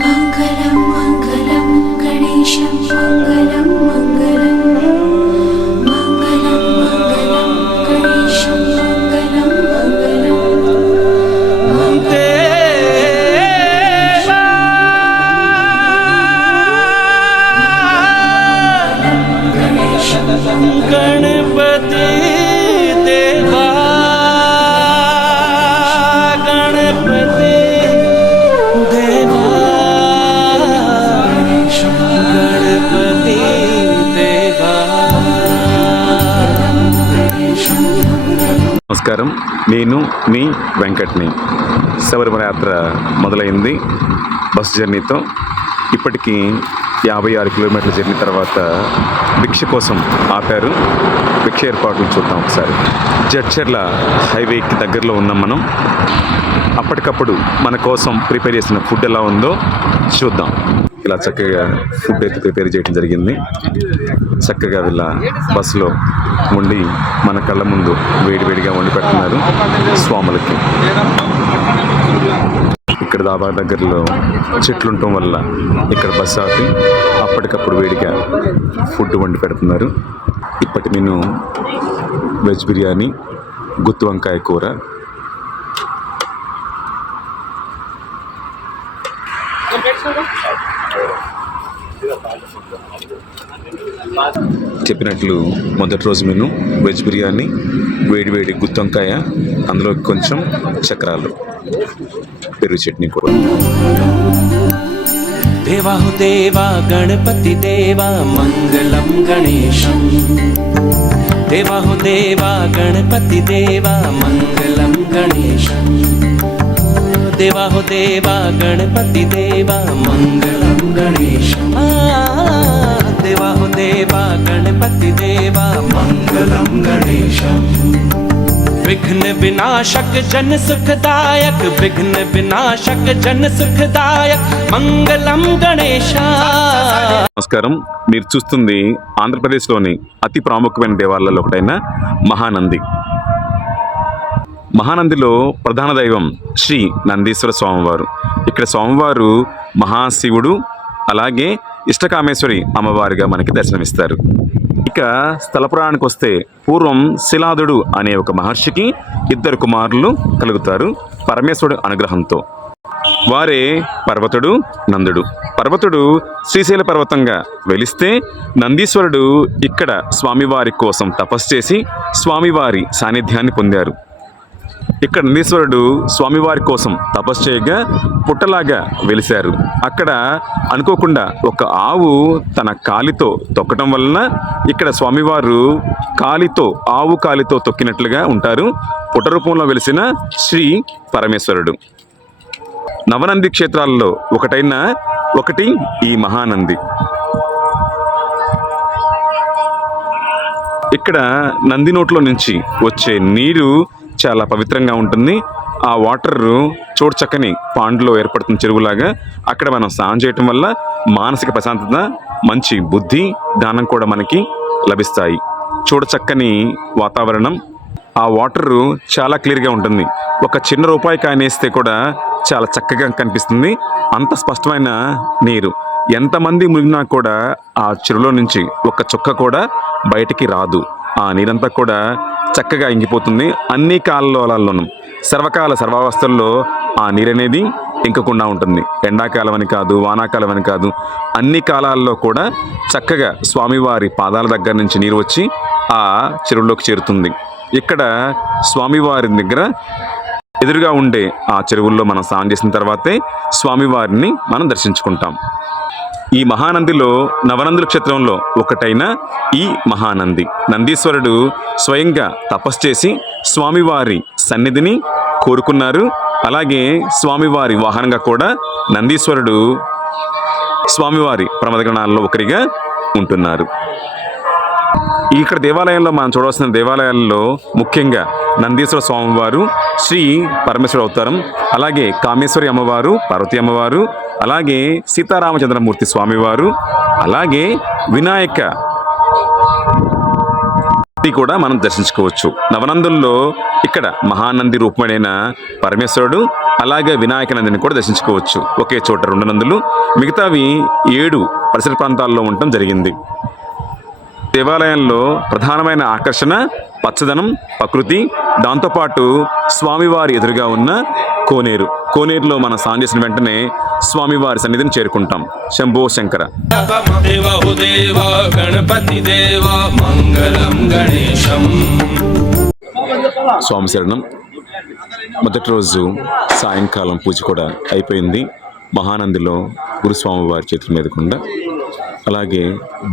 మంగళం మంగళం గణేశం మంగళం మంగళం మంగళం మంగళం గణేశం మంగళం మంగళం गणपति देवा गणपति देवा गणपति देवा। నమస్కారం, నేను మీ వెంకట్ని. శబరిమల యాత్ర మొదలైంది బస్ జర్నీతో. ఇప్పటికీ 56 కిలోమీటర్ల జర్నీ తర్వాత భిక్ష కోసం ఆపారు. భిక్ష ఏర్పాట్లు చూద్దాం ఒకసారి. జడ్చర్ల హైవేకి దగ్గరలో ఉన్నాం మనం. అప్పటికప్పుడు మన కోసం ప్రిపేర్ చేసిన ఫుడ్ ఎలా ఉందో చూద్దాం. ఇలా చక్కగా ఫుడ్ అయితే ప్రిపేర్ చేయడం జరిగింది. చక్కగా వీళ్ళ బస్సులో వండి మన కళ్ళ ముందు వేడివేడిగా వండి పెడుతున్నారు స్వాములకి. ఇక్కడ దాబా దగ్గరలో చెట్లు ఉండటం వల్ల ఇక్కడ బస్సు ఆపి అప్పటికప్పుడు వేడిగా ఫుడ్ వండి పెడుతున్నారు. ఇప్పటి మెను వెజ్ బిర్యానీ, గుత్తి వంకాయ కూర, చెప్పినట్లు మొదటి రోజు మెను వెజ్ బిర్యానీ, వేడివేడి గుత్తి వంకాయ, అందులో కొంచెం చక్రాలు, పెరుగు చట్నీ కూడా. देवा हो देवा गणपति देवा मंगलम गणेशम। देवा हो देवा गणपति देवा मंगलम गणेशम। देवा हो देवा गणपति देवा मंगलम गणेशम। देवा हो देवा गणपति देवा मंगलम गणेशम। विघ्न विनाशक जन सुखदायक, विघ्न विनाशक जन सुखदायक मंगलम गणेश। నమస్కారం, మీరు చూస్తుంది ఆంధ్రప్రదేశ్లోని అతి ప్రాముఖ్యమైన దేవాలయాల్లో ఒకటైన మహానంది. మహానందిలో ప్రధాన దైవం శ్రీ నందీశ్వర స్వామివారు. ఇక్కడ స్వామివారు మహాశివుడు, అలాగే ఇష్టకామేశ్వరి అమ్మవారిగా మనకి దర్శనమిస్తారు. ఇక స్థల పురాణానికి వస్తే పూర్వం శిలాదుడు అనే ఒక మహర్షికి 2 కుమారులు కలుగుతారు పరమేశ్వరుడు అనుగ్రహంతో. వారే పర్వతుడు, నందుడు. పర్వతుడు శ్రీశైల పర్వతంగా వెలిస్తే నందీశ్వరుడు ఇక్కడ స్వామివారి కోసం తపస్సు చేసి స్వామివారి సాన్నిధ్యాన్ని పొందారు. ఇక్కడ నందీశ్వరుడు స్వామివారి కోసం తపస్సు చేయగా పుట్టలాగా వెలిశారు. అక్కడ అనుకోకుండా ఒక ఆవు తన కాలితో తొక్కటం వలన ఇక్కడ స్వామివారు ఆవు కాలితో తొక్కినట్లుగా ఉంటారు. పుట్ట రూపంలో వెలిసిన శ్రీ పరమేశ్వరుడు. నవనంది క్షేత్రాలలో ఒకటి ఈ మహానంది. ఇక్కడ నంది నోట్లో నుంచి వచ్చే నీరు చాలా పవిత్రంగా ఉంటుంది. ఆ వాటర్ చక్కని పాండ్లో ఏర్పడుతున్న చెరువులాగా. అక్కడ మనం స్నానం చేయటం వల్ల మానసిక ప్రశాంతత, మంచి బుద్ధి, జ్ఞానం కూడా మనకి లభిస్తాయి. చక్కని వాతావరణం. ఆ వాటర్ చాలా క్లియర్గా ఉంటుంది. ఒక చిన్న రూపాయి కాయిన్ వేస్తే కూడా చాలా చక్కగా కనిపిస్తుంది. అంత స్పష్టమైన నీరు. ఎంతమంది మునిగినా కూడా ఆ చెరువులో నుంచి ఒక చుక్క కూడా బయటికి రాదు. ఆ నీరంతా కూడా చక్కగా ఇంగిపోతుంది. అన్ని కాలాల్లోనూ సర్వకాల సర్వావస్థల్లో ఆ నీరనేది ఇంకకుండా ఉంటుంది. ఎండాకాలం అని కాదు, వానాకాలం అని కాదు, అన్ని కాలాల్లో కూడా చక్కగా స్వామివారి పాదాల దగ్గర నుంచి నీరు వచ్చి ఆ చెరువులోకి చేరుతుంది. ఇక్కడ స్వామివారి దగ్గర ఎదురుగా ఉండే ఆ చెరువుల్లో మనం స్నానం చేసిన తర్వాతే స్వామివారిని మనం దర్శించుకుంటాం. ఈ మహానందిలో నవనందుల క్షేత్రంలో ఒకటైన ఈ మహానంది నందీశ్వరుడు స్వయంగా తపస్సు చేసి స్వామివారి సన్నిధిని కోరుకున్నారు. అలాగే స్వామివారి వాహనంగా కూడా నందీశ్వరుడు స్వామివారి ప్రమదగణాల్లో ఒకరిగా ఉంటున్నారు. ఇక్కడ దేవాలయంలో మనం చూడవలసిన దేవాలయాల్లో ముఖ్యంగా నందీశ్వర స్వామివారు శ్రీ పరమేశ్వర అవతారం, అలాగే కామేశ్వరి అమ్మవారు, పార్వతీ అమ్మవారు, అలాగే సీతారామచంద్రమూర్తి స్వామివారు, అలాగే వినాయక ఇది కూడా మనం దర్శించుకోవచ్చు. నవనందుల్లో ఇక్కడ మహానంది రూపమైన పరమేశ్వరుడు, అలాగే వినాయక నందిని కూడా దర్శించుకోవచ్చు. ఒకే చోట 2 నందులు, మిగతావి 7 పరిసర ప్రాంతాల్లో ఉండటం జరిగింది. దేవాలయంలో ప్రధానమైన ఆకర్షణ పచ్చదనం, ప్రకృతి, దాంతోపాటు స్వామివారి ఎదురుగా ఉన్న కోనేరు. కోనేరులో మనం స్నానం చేసిన వెంటనే స్వామివారి సన్నిధిని చేరుకుంటాం. శంభో శంకర. దేవహుదేవా గణపతి దేవా మంగళం గణేశం. స్వామి శరణం. మొదటి రోజు సాయంకాలం పూజ కూడా అయిపోయింది. మహానందిలో గురుస్వామి వారి చేతుల మీదకుండా, అలాగే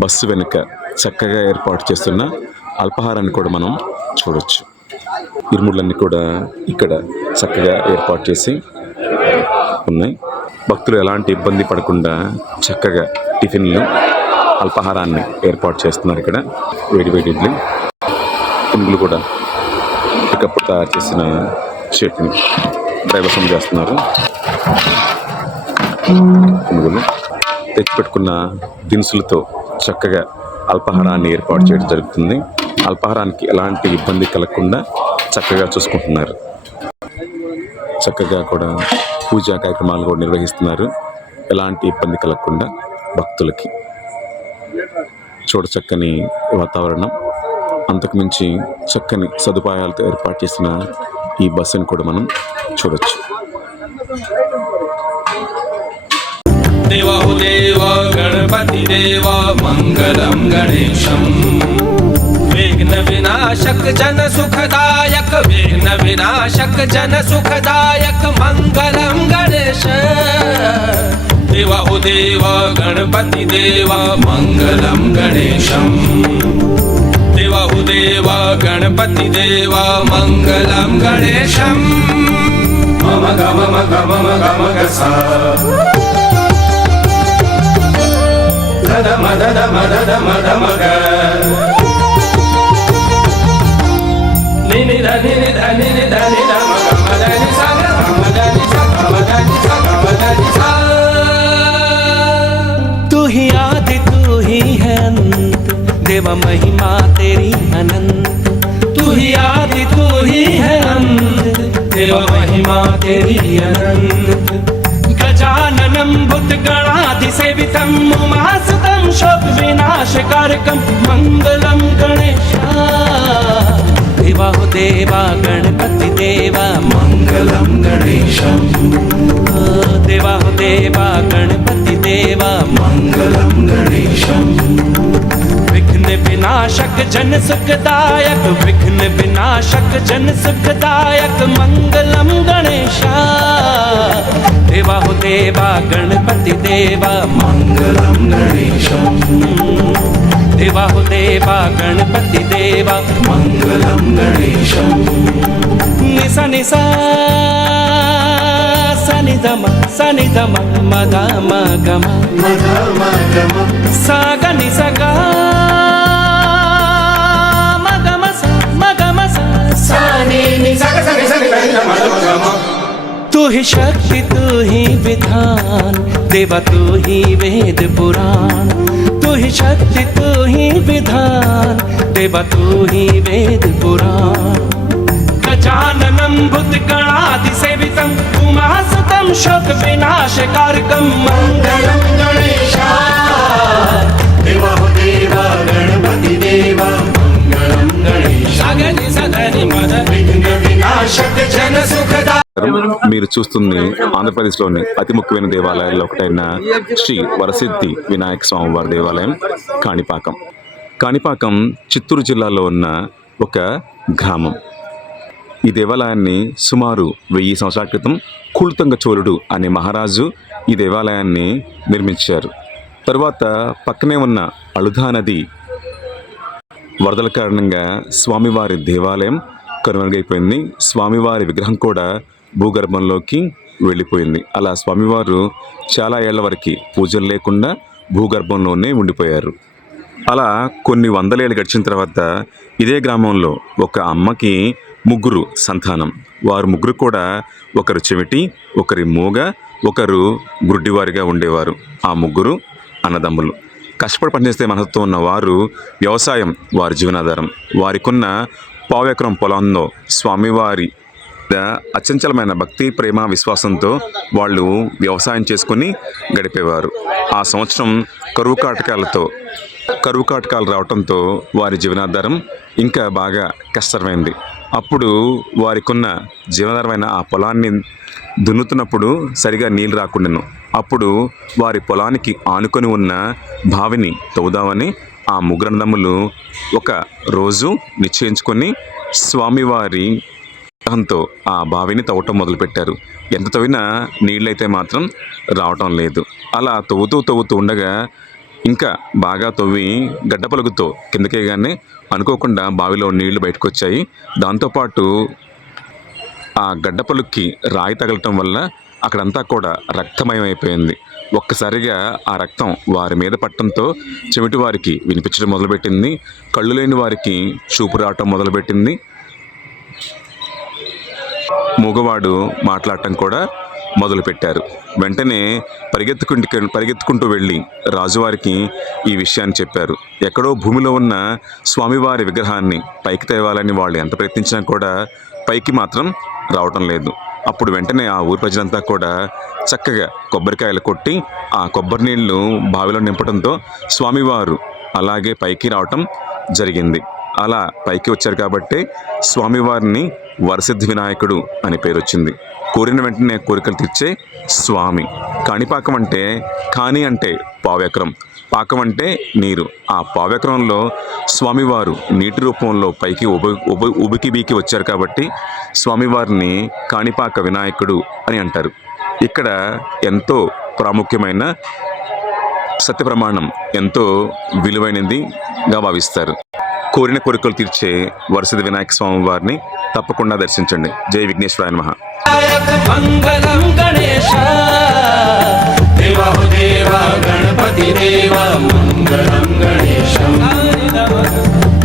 బస్సు వెనుక చక్కగా ఏర్పాటు చేస్తున్న అల్పాహారాన్ని కూడా మనం చూడొచ్చు. ఇరుముళ్ళన్నీ కూడా ఇక్కడ చక్కగా ఏర్పాటు చేసి ఉన్నాయి. భక్తులు ఎలాంటి ఇబ్బంది పడకుండా చక్కగా టిఫిన్లు, అల్పాహారాన్ని ఏర్పాటు చేస్తున్నారు. ఇక్కడ వేడి వేడి ఇడ్లీ, పునుగులు కూడా ఇప్పటికప్పుడు తయారు చేసిన చట్నీ డ్రైవర్సం చేస్తున్నారు. పునుగులు తెచ్చిపెట్టుకున్న దినుసులతో చక్కగా అల్పాహారాన్ని ఏర్పాటు చేయడం జరుగుతుంది. అల్పాహారానికి ఎలాంటి ఇబ్బంది కలగకుండా చక్కగా చూసుకుంటున్నారు. చక్కగా కూడా పూజా కార్యక్రమాలు కూడా నిర్వహిస్తున్నారు. ఎలాంటి ఇబ్బంది కలగకుండా భక్తులకి. చక్కని వాతావరణం, అంతకుమించి చక్కని సదుపాయాలతో ఏర్పాటు చేసిన ఈ బస్సును కూడా మనం చూడొచ్చు. దేవహుదేవా గణపతి దేవా మంగళం గణేశం. విఘ్న వినాశక జన సుఖదాయక, విఘ్న వినాశక జన సుఖదాయక మంగళం గణేశ. దేవహుదేవా గణపతి దేవా మంగళం గణేశం. దేవహుదేవా గణపతి దేవా మంగళం గణేశం. మమ గమ గమ గమ గసా మద మద మద మగ నిని ధని ధని ధని మగ మదని సగ మదని సగ మదని సగ మదని సా. तू ही आदि तू ही है अंत, देवा महिमा तेरी अनंत. तू ही आदि तू ही है अंत, देवा महिमा तेरी अनंत. गजाननं भूतगणाधिसेवितं उमासुतं शोक विनाशकारकं मंगलं गणेशा. देवा गणपति देवा मंगलं गणेशं. देवा गणपति देवा मंगलं गणेशं. विघ्न विनाशक जन सुखदायक, विघ्न विनाशक जन सुखदायक मंगलं गणेशा. देवा गणपति देवा मंगलं गणेशं. देवा गणपति देवा मंगलं गणेशं. निसा निसा सनि धम मद मगम सा ग नि सा ग मगम सा नि नि सा ग सा नि सा नि मगम. तू ही शक्ति तू ही विधान, देवा तू ही वेद पुराण. तू ही शक्ति तू ही विधान, देवा तू ही वेद पुराण. गजाननं भूतगणाधिसेवितं उमासुतं शोक विनाशकारकं मंगलं गणेशा. देवा गणपति देवा मंगलं गणेशा. गणेश धनि मद विघ्न विनाशक जन सुखदा. మీరు చూస్తుంది ఆంధ్రప్రదేశ్లోని అతి ముఖ్యమైన దేవాలయాల్లో ఒకటైన శ్రీ వరసిద్ధి వినాయక స్వామి వారి దేవాలయం కాణిపాకం. కాణిపాకం చిత్తూరు జిల్లాలో ఉన్న ఒక గ్రామం. ఈ దేవాలయాన్ని సుమారు 1000 సంవత్సరాల క్రితం కులుతంగ చోళుడు అనే మహారాజు ఈ దేవాలయాన్ని నిర్మించారు. తరువాత పక్కనే ఉన్న అళుధా నది వరదల కారణంగా స్వామివారి దేవాలయం కనుమరుగైపోయింది. స్వామివారి విగ్రహం కూడా భూగర్భంలోకి వెళ్ళిపోయింది. అలా స్వామివారు చాలా ఏళ్ల వరకు పూజలు లేకుండా భూగర్భంలోనే ఉండిపోయారు. అలా కొన్ని 100 ఏళ్ళు గడిచిన తర్వాత ఇదే గ్రామంలో ఒక అమ్మకి 3 సంతానం. వారు 3 కూడా ఒకరు చెవిటి, ఒకరి మూగ, ఒకరు గుడ్డివారిగా ఉండేవారు. ఆ 3 అన్నదమ్ములు. కష్టపడి పనిచేస్తే మనసుతో ఉన్న వారు వ్యవసాయం వారి జీవనాధారం. వారికున్న పావెకరం పొలంలో స్వామివారి అచంచలమైన భక్తి, ప్రేమ, విశ్వాసంతో వాళ్ళు వ్యవసాయం చేసుకుని గడిపేవారు. ఆ సంవత్సరం కరువు కాటకాలు రావడంతో వారి జీవనాధారం ఇంకా బాగా కష్టమైంది. అప్పుడు వారికున్న జీవనాధారమైన ఆ పొలాన్ని దున్నుతున్నప్పుడు సరిగా నీళ్ళు రాకుండాను. అప్పుడు వారి పొలానికి ఆనుకొని ఉన్న బావిని తవ్వుదామని ఆ ముగ్గురన్నదమ్ములు ఒక రోజు నిశ్చయించుకొని స్వామివారి తో ఆ బావిని తవ్వటం మొదలుపెట్టారు. ఎంత తవ్వినా నీళ్ళైతే మాత్రం రావటం లేదు. అలా తవ్వుతూ ఉండగా ఇంకా బాగా తవ్వి గడ్డ పలుగుతో కిందకేగానే అనుకోకుండా బావిలో నీళ్లు బయటకు వచ్చాయి. దాంతోపాటు ఆ గడ్డ పలుక్కి రాయి తగలటం వల్ల అక్కడంతా కూడా రక్తమయం అయిపోయింది. ఒక్కసారిగా ఆ రక్తం వారి మీద పట్టడంతో చెవిటి వారికి వినిపించడం మొదలుపెట్టింది. కళ్ళు లేని వారికి చూపు రావటం మొదలుపెట్టింది. మూగవాడు మాట్లాడటం కూడా మొదలుపెట్టారు. వెంటనే పరిగెత్తుకుంటూ వెళ్ళి రాజువారికి ఈ విషయాన్ని చెప్పారు. ఎక్కడో భూమిలో ఉన్న స్వామివారి విగ్రహాన్ని పైకి తేవాలని వాళ్ళు ఎంత ప్రయత్నించినా కూడా పైకి మాత్రం రావటం లేదు. అప్పుడు వెంటనే ఆ ఊరి ప్రజలంతా కూడా చక్కగా కొబ్బరికాయలు కొట్టి ఆ కొబ్బరి నీళ్లు బావిలో నింపడంతో స్వామివారు అలాగే పైకి రావటం జరిగింది. అలా పైకి వచ్చారు కాబట్టి స్వామివారిని వరసిద్ధి వినాయకుడు అని పేరు వచ్చింది. కోరిన వెంటనే కోరికలు తీర్చే స్వామి. కాణిపాకం అంటే కాని అంటే పావెకరం, పాకం అంటే నీరు. ఆ పావెకరంలో స్వామివారు నీటి రూపంలో పైకి ఉబికి బీకి వచ్చారు కాబట్టి స్వామివారిని కాణిపాక వినాయకుడు అని అంటారు. ఇక్కడ ఎంతో ప్రాముఖ్యమైన సత్య ప్రమాణం, ఎంతో విలువైనదిగా భావిస్తారు. కోరిన కోరికలు తీర్చే వరసిద్ధి వినాయక స్వామి వారిని తప్పకుండా దర్శించండి. జై విఘ్నేశ్వరాయ నమః. మంగళం గణేశ దేవా దేవా గణపతి దేవా మంగళం గణేశ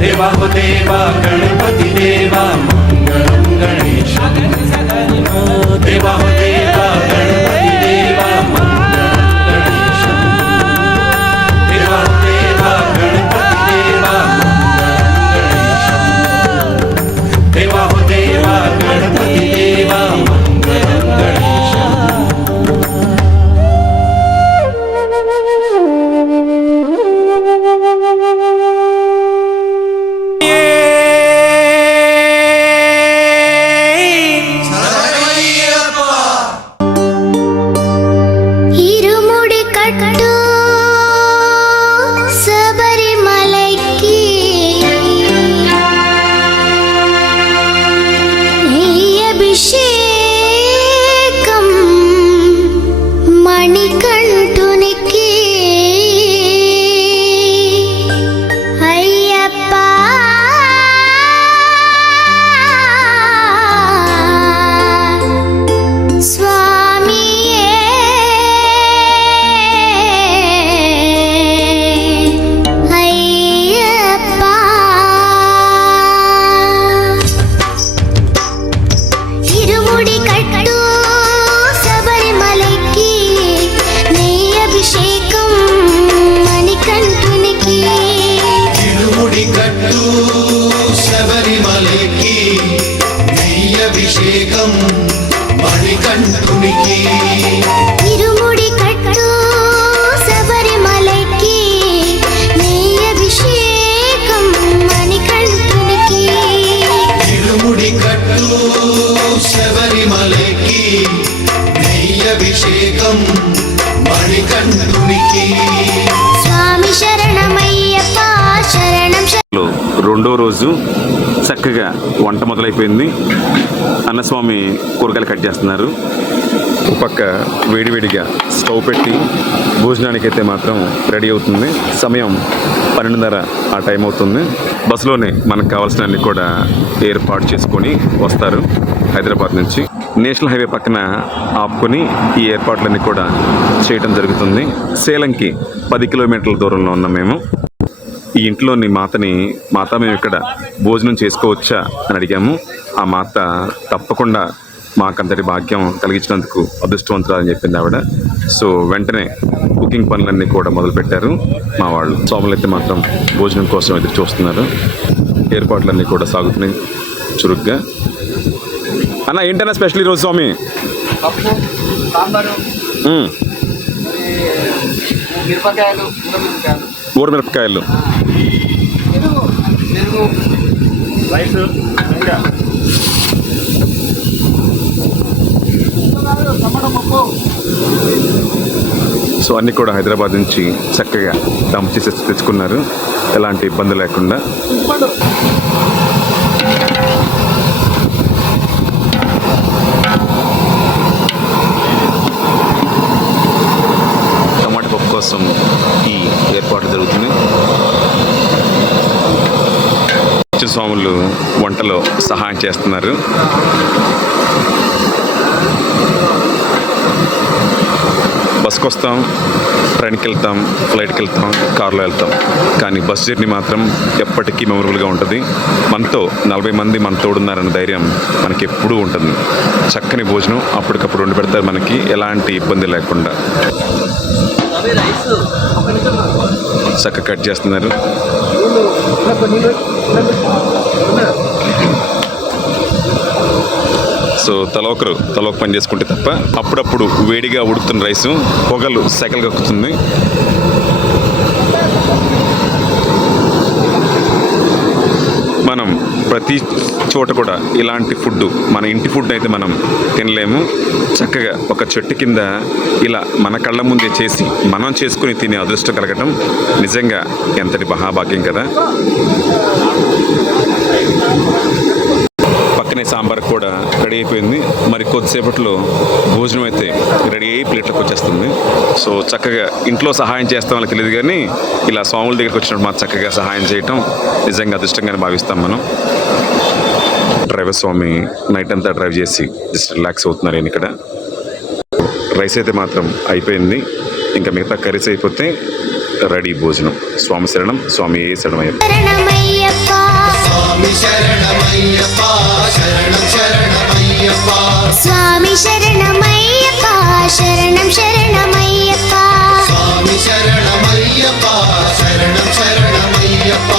దేవా దేవా గణపతి దేవా మంగళం గణేశ దేవా దేవా గణపతి దేవా మంగళం గణేశ దేవా దేవా గణపతి దేవా దేవా దేవా గణపతి దేవా మంగళం గణేశ. ఇరుముడి కట్టు శబరిమలైకి అభిషేకం మణికంఠునికి అయ్యప్ప స్వామియే అయ్యప్ప ఇరుముడి కట్టు శబరిమలైకి నీ అభిషేకం మణికంఠునికి ఇరుముడి కట్టు శబరిమలకి నెయ్యభిషేకం మణికంఠునికి ఇరుముడి కట్టు శబరిమలైకి నీ అభిషేకం మణికంఠునికి ఇరుముడి కట్టు శబరిమలకి నెయ్యభిషేకం మణికంఠునికి స్వామి శరణమయ్యప్ప శరణం రెండో రోజు చక్కగా వంట మొదలైపోయింది. అన్నస్వామి కూరగాయలు కట్ చేస్తున్నారు. ఒక పక్క వేడివేడిగా స్టవ్ పెట్టి భోజనానికైతే మాత్రం రెడీ అవుతుంది. సమయం 12:30 ఆ టైం అవుతుంది. బస్సులోనే మనకు కావాల్సినవన్నీ కూడా ఏర్పాటు చేసుకొని వస్తారు హైదరాబాద్ నుంచి. నేషనల్ హైవే పక్కన ఆపుకొని ఈ ఏర్పాట్లన్నీ కూడా చేయటం జరుగుతుంది. సేలంకి 10 కిలోమీటర్ల దూరంలో ఉన్నాం మేము. ఈ ఇంట్లోని మాత మేము ఇక్కడ భోజనం చేసుకోవచ్చా అని అడిగాము. ఆ మాత తప్పకుండా మాకంతటి భాగ్యం కలిగించినందుకు అదృష్టవంతురాలని చెప్పింది ఆవిడ. సో వెంటనే కుకింగ్ పనులన్నీ కూడా మొదలుపెట్టారు మా వాళ్ళు. స్వాములు అయితే మాత్రం భోజనం కోసం ఎదురు చూస్తున్నారు. ఏర్పాట్లన్నీ కూడా సాగుతున్నాయి చురుగ్గా. అన్న ఏంటన్నా స్పెషల్ ఈరోజు స్వామి? పప్పు, సాంబారు, మ్మ్. మిరపకాయలు, ఊరమిరపకాయలు, పెరుగు, రైస్, టమాటా పప్పు. సో అన్నీ కూడా హైదరాబాద్ నుంచి చక్కగా దమ్ చేసి తెచ్చుకున్నారు, ఎలాంటి ఇబ్బంది లేకుండా. టమాటా పప్పు కోసం ఈ ఏర్పాట్లు జరుగుతున్నాయి. స్వాములు వంటలో సహాయం చేస్తున్నారు. బస్కి వస్తాం, ట్రైన్కి వెళ్తాం, ఫ్లైట్కి వెళ్తాం, కార్లో వెళ్తాం, కానీ బస్ జర్నీ మాత్రం ఎప్పటికీ మెమరబుల్గా ఉంటుంది. మనతో 40 మంది మన తోడున్నారన్న ధైర్యం మనకి ఎప్పుడూ ఉంటుంది. చక్కని భోజనం అప్పటికప్పుడు వండి పెడతారు మనకి, ఎలాంటి ఇబ్బంది లేకుండా. చక్కగా కట్ చేస్తున్నారు. సో తల ఒక పని చేసుకుంటే తప్ప అప్పుడప్పుడు వేడిగా ఉడుకుతున్న రైసు పొగలు సెగలు కక్కుతుంది. మనం ప్రతి చోట కూడా ఇలాంటి ఫుడ్, మన ఇంటి ఫుడ్ అయితే మనం తినలేము. చక్కగా ఒక చెట్టు కింద ఇలా మన కళ్ళ ముందే చేసి మనం చేసుకుని తినే అదృష్టం కలగటం నిజంగా ఎంతటి మహాభాగ్యం కదా. పక్కనే సాంబార్ కూడా రెడీ అయిపోయింది. మరి కొద్దిసేపట్లో భోజనం అయితే రెడీ అయ్యి ప్లేట్లకు వచ్చేస్తుంది. సో చక్కగా ఇంట్లో సహాయం చేస్తాం వాళ్ళకి తెలియదు, కానీ ఇలా స్వాముల దగ్గరికి వచ్చినప్పుడు మాకు చక్కగా సహాయం చేయటం నిజంగా అదృష్టంగానే భావిస్తాం మనం. డ్రైవర్ స్వామి నైట్ అంతా డ్రైవ్ చేసి జస్ట్ రిలాక్స్ అవుతున్నారు. నేను ఇక్కడ రైస్ అయితే మాత్రం అయిపోయింది, ఇంకా మిగతా కర్రీస్ అయిపోతే రెడీ భోజనం. స్వామి శరణం, స్వామి ఏ శరణమయ్యప్ప. శరణమయ్యప్ప స్వామి శరణమయ్యప్ప, శరణం శరణమయ్యప్ప, స్వామి శరణమయ్యప్ప శరణం శరణమయ్యప్ప స్వామి శరణమయ్యప్ప, శరణం శరణమయ్యప్ప.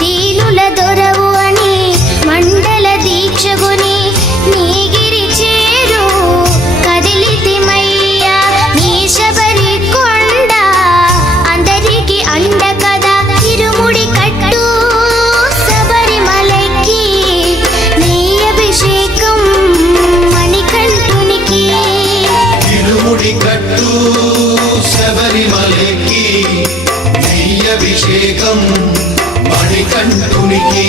దీనుల దొరవు అని మండల దీక్షగుని నీగిరి చేరు కదిలితిమయ్యా నీ శబరి కొండ అందరికి అండ కదా ఇరుముడి కట్టు శబరిమలకి నీ అభిషేకం మణికంఠునికి ఇరుముడి కట్టు శబరిమలకి, నెయ్యభిషేకం మణికంఠునికి.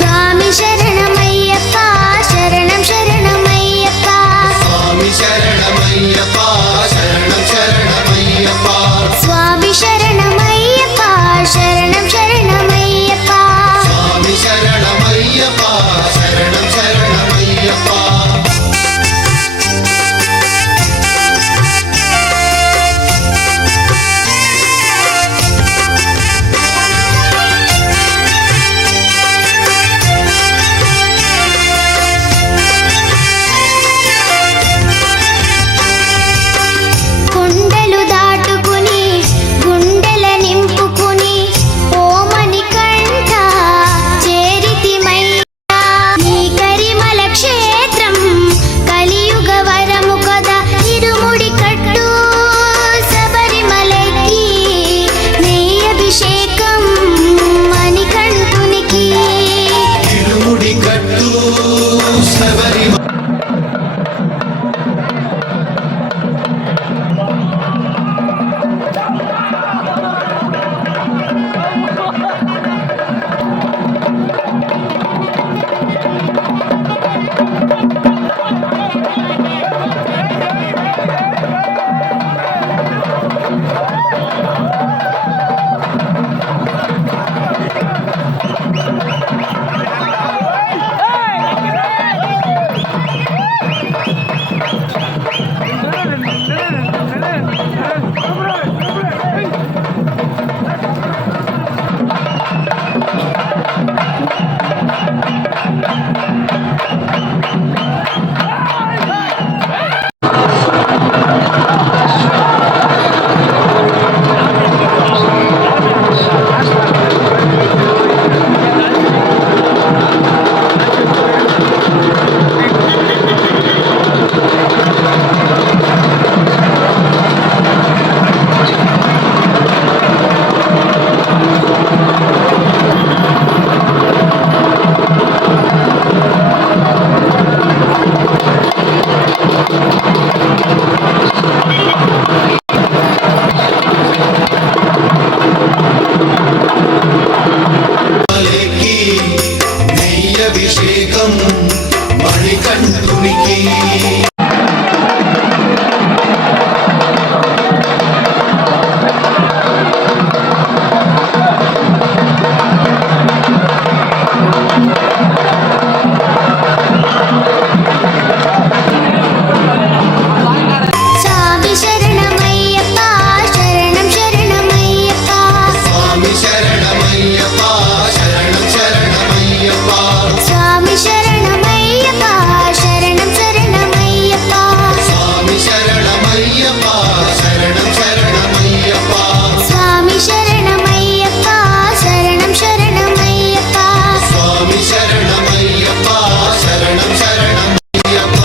స్వామి శరణమయ్యప్ప శరణం శరణమయ్యప్ప స్వామి శరణమయ్యప్ప, శరణం శరణమయ్యప్ప, స్వామి శరణమయ్యప్ప శరణం శరణమయ్యప్ప స్వామి శరణమయ్యప్ప, శరణం శరణమయ్యప్ప. కొండలు దాటుకుని గుండెల నింపుకుని ఓమని కంఠ చేరితిమయ్యా నీ కరిమల క్షేత్రం కలియుగ వరము కదా ఇరుముడి కట్టు శబరిమలకి నీ అభిషేకం మణికంఠునికి ఇరుముడి కట్టు శబరిమల. మణికంఠునికి స్వామి శరణమయ్యప్ప శరణం శరణమయ్యప్ప స్వామి శరణమయ్యప్ప శరణం శరణమయ్యప్ప స్వామి శరణమయ్యప్ప శరణం శరణమయ్యప్ప స్వామి శరణమయ్యప్ప శరణం శరణమయ్యప్ప స్వామి శరణమయ్యప్ప శరణం శరణమయ్యప్ప స్వామి శరణమయ్యప్ప శరణం శరణమయ్యప్ప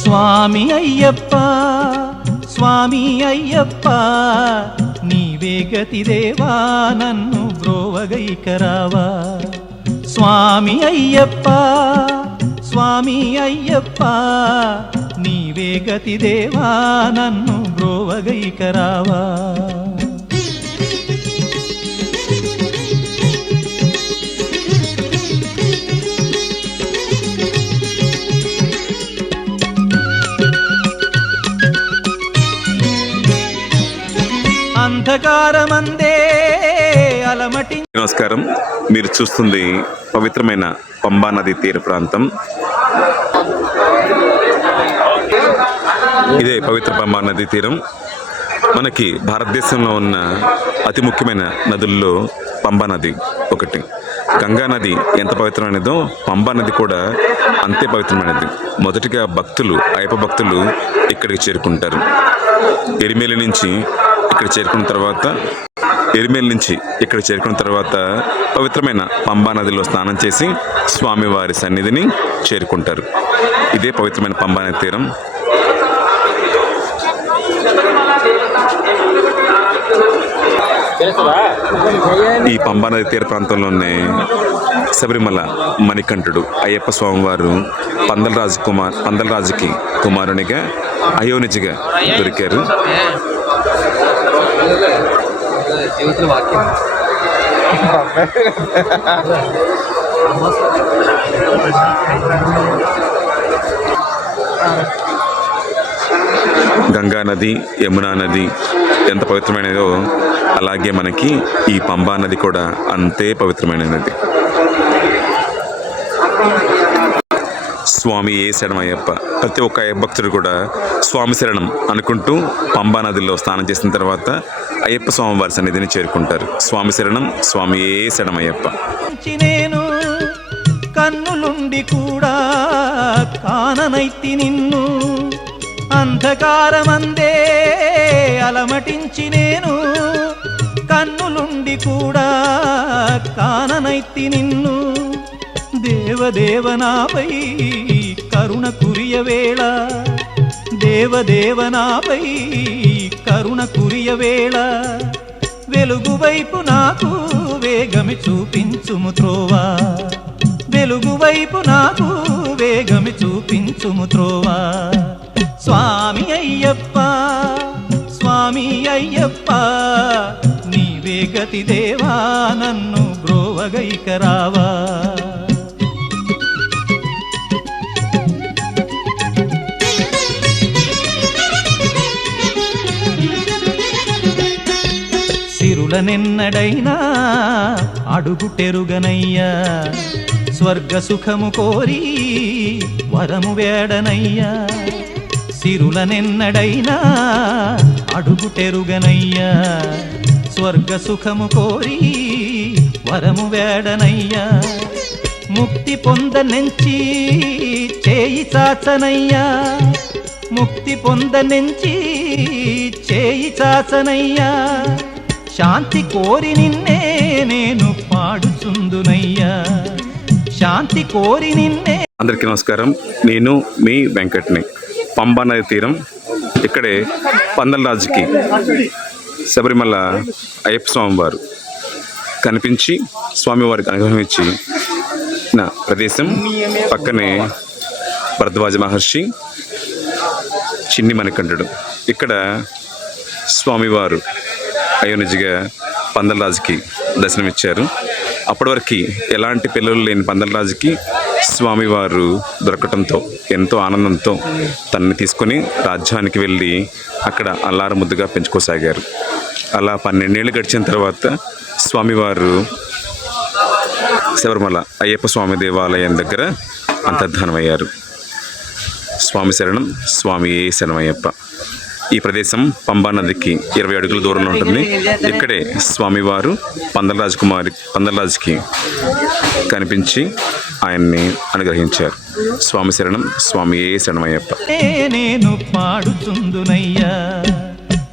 స్వామి అయ్యప్ప స్వామి అయ్యప్ప నీవే గతి దేవా నన్ను బ్రోవగైకరావా స్వామి అయ్యప్ప స్వామి అయ్యప్ప నీవే గతి దేవా నన్ను బ్రోవగైకరావా అంధకారమందే అలమటి. నమస్కారం. మీరు చూస్తుంది పవిత్రమైన పంబా నది తీర ప్రాంతం. ఇదే పవిత్ర పంబా నది తీరం. మనకి భారతదేశంలో ఉన్న అతి ముఖ్యమైన నదుల్లో పంబా నది ఒకటి. గంగా నది ఎంత పవిత్రమైనదో పంబా నది కూడా అంతే పవిత్రమైనది. మొదటిగా అయ్యప్ప భక్తులు ఇక్కడికి చేరుకుంటారు. ఎరిమేలి నుంచి ఇక్కడ చేరుకున్న తర్వాత పవిత్రమైన పంబా నదిలో స్నానం చేసి స్వామివారి సన్నిధిని చేరుకుంటారు. ఇదే పవిత్రమైన పంబా నది తీరం. ఈ పంబా నది తీర ప్రాంతంలోనే శబరిమల మణికంఠుడు అయ్యప్ప స్వామివారు పందలరాజుకి కుమారునిగా అయోనిజిగా దొరికారు. గంగా నది, యమునా నది ఎంత పవిత్రమైనదో అలాగే మనకి ఈ పంబా నది కూడా అంతే పవిత్రమైన నది. స్వామి ఏ శరణమయ్యప్ప. ప్రతి ఒక్క అయ్యప్ప భక్తుడు కూడా స్వామి శరణం అనుకుంటూ పంబా నదిలో స్నానం చేసిన తర్వాత అయ్యప్ప స్వామి వారి సన్నిధిని చేరుకుంటారు. స్వామి శరణం, స్వామి ఏ శరణమయ్యప్ప. నేను కన్నులుండి కూడా కాననైతి నిన్ను అంధకారమందే అలమటించి నేను కన్నులుండి కూడా కాననైతి నిన్ను దేవదేవనాపై కరుణ కురియవేళ దేవదేవనాపై కరుణ కురియవేళ వెలుగు వైపు నాకు వేగమి చూపించుము త్రోవా వెలుగు వైపు నాకు వేగమి చూపించుము త్రోవా స్వామి అయ్యప్ప స్వామి అయ్యప్ప నీవే గతి దేవా నన్ను బ్రోవగైకరావా సిరులనెన్నడైనా అడుగుటెరుగనయ్యా స్వర్గ సుఖము కోరి వరము వేడనయ్యా సిరులనెన్నడైనా అడుగుటెరుగనయ్యా స్వర్గ సుఖము కోరి వరము వేడనయ్యా ముక్తి పొందనెంచి చేయి చాచనయ్యా ముక్తి పొందనెంచి చేయి చాచనయ్యా శాంతి కోరి నిన్నే నేను పాడుచుందునయ్యా శాంతి కోరి నిన్నే. అందరికీ నమస్కారం. నేను మీ వెంకట్ని. పంబా నది తీరం. ఇక్కడే పందలరాజుకి శబరిమల అయ్యప్ప స్వామివారు కనిపించి స్వామివారికి అనుగ్రహం ఇచ్చి నా ప్రదేశం. పక్కనే భరద్వాజ మహర్షి చిన్ని మణికంఠుడు. ఇక్కడ స్వామివారు అయోనిజిగా పందలరాజుకి దర్శనమిచ్చారు. అప్పటి వరకు ఎలాంటి పిల్లలు లేని పందలరాజుకి స్వామివారు దొరకటంతో ఎంతో ఆనందంతో తనని తీసుకొని రాజ్యానికి వెళ్ళి అక్కడ అల్లారు ముద్దుగా పెంచుకోసాగారు. అలా 12 ఏళ్ళు గడిచిన తర్వాత స్వామివారు శబరిమల అయ్యప్ప స్వామి దేవాలయం దగ్గర అంతర్ధానమయ్యారు. స్వామి శరణం, స్వామి శరణమయ్యప్ప. ఈ ప్రదేశం పంబా నదికి 20 అడుగుల దూరంలో ఉంటుంది. ఇక్కడే స్వామివారు పందలరాజుకి కనిపించి ఆయన్ని అనుగ్రహించారు. స్వామి శరణం, స్వామి శరణమయ్యప్ప. నేను పాడుతుందునయ్యా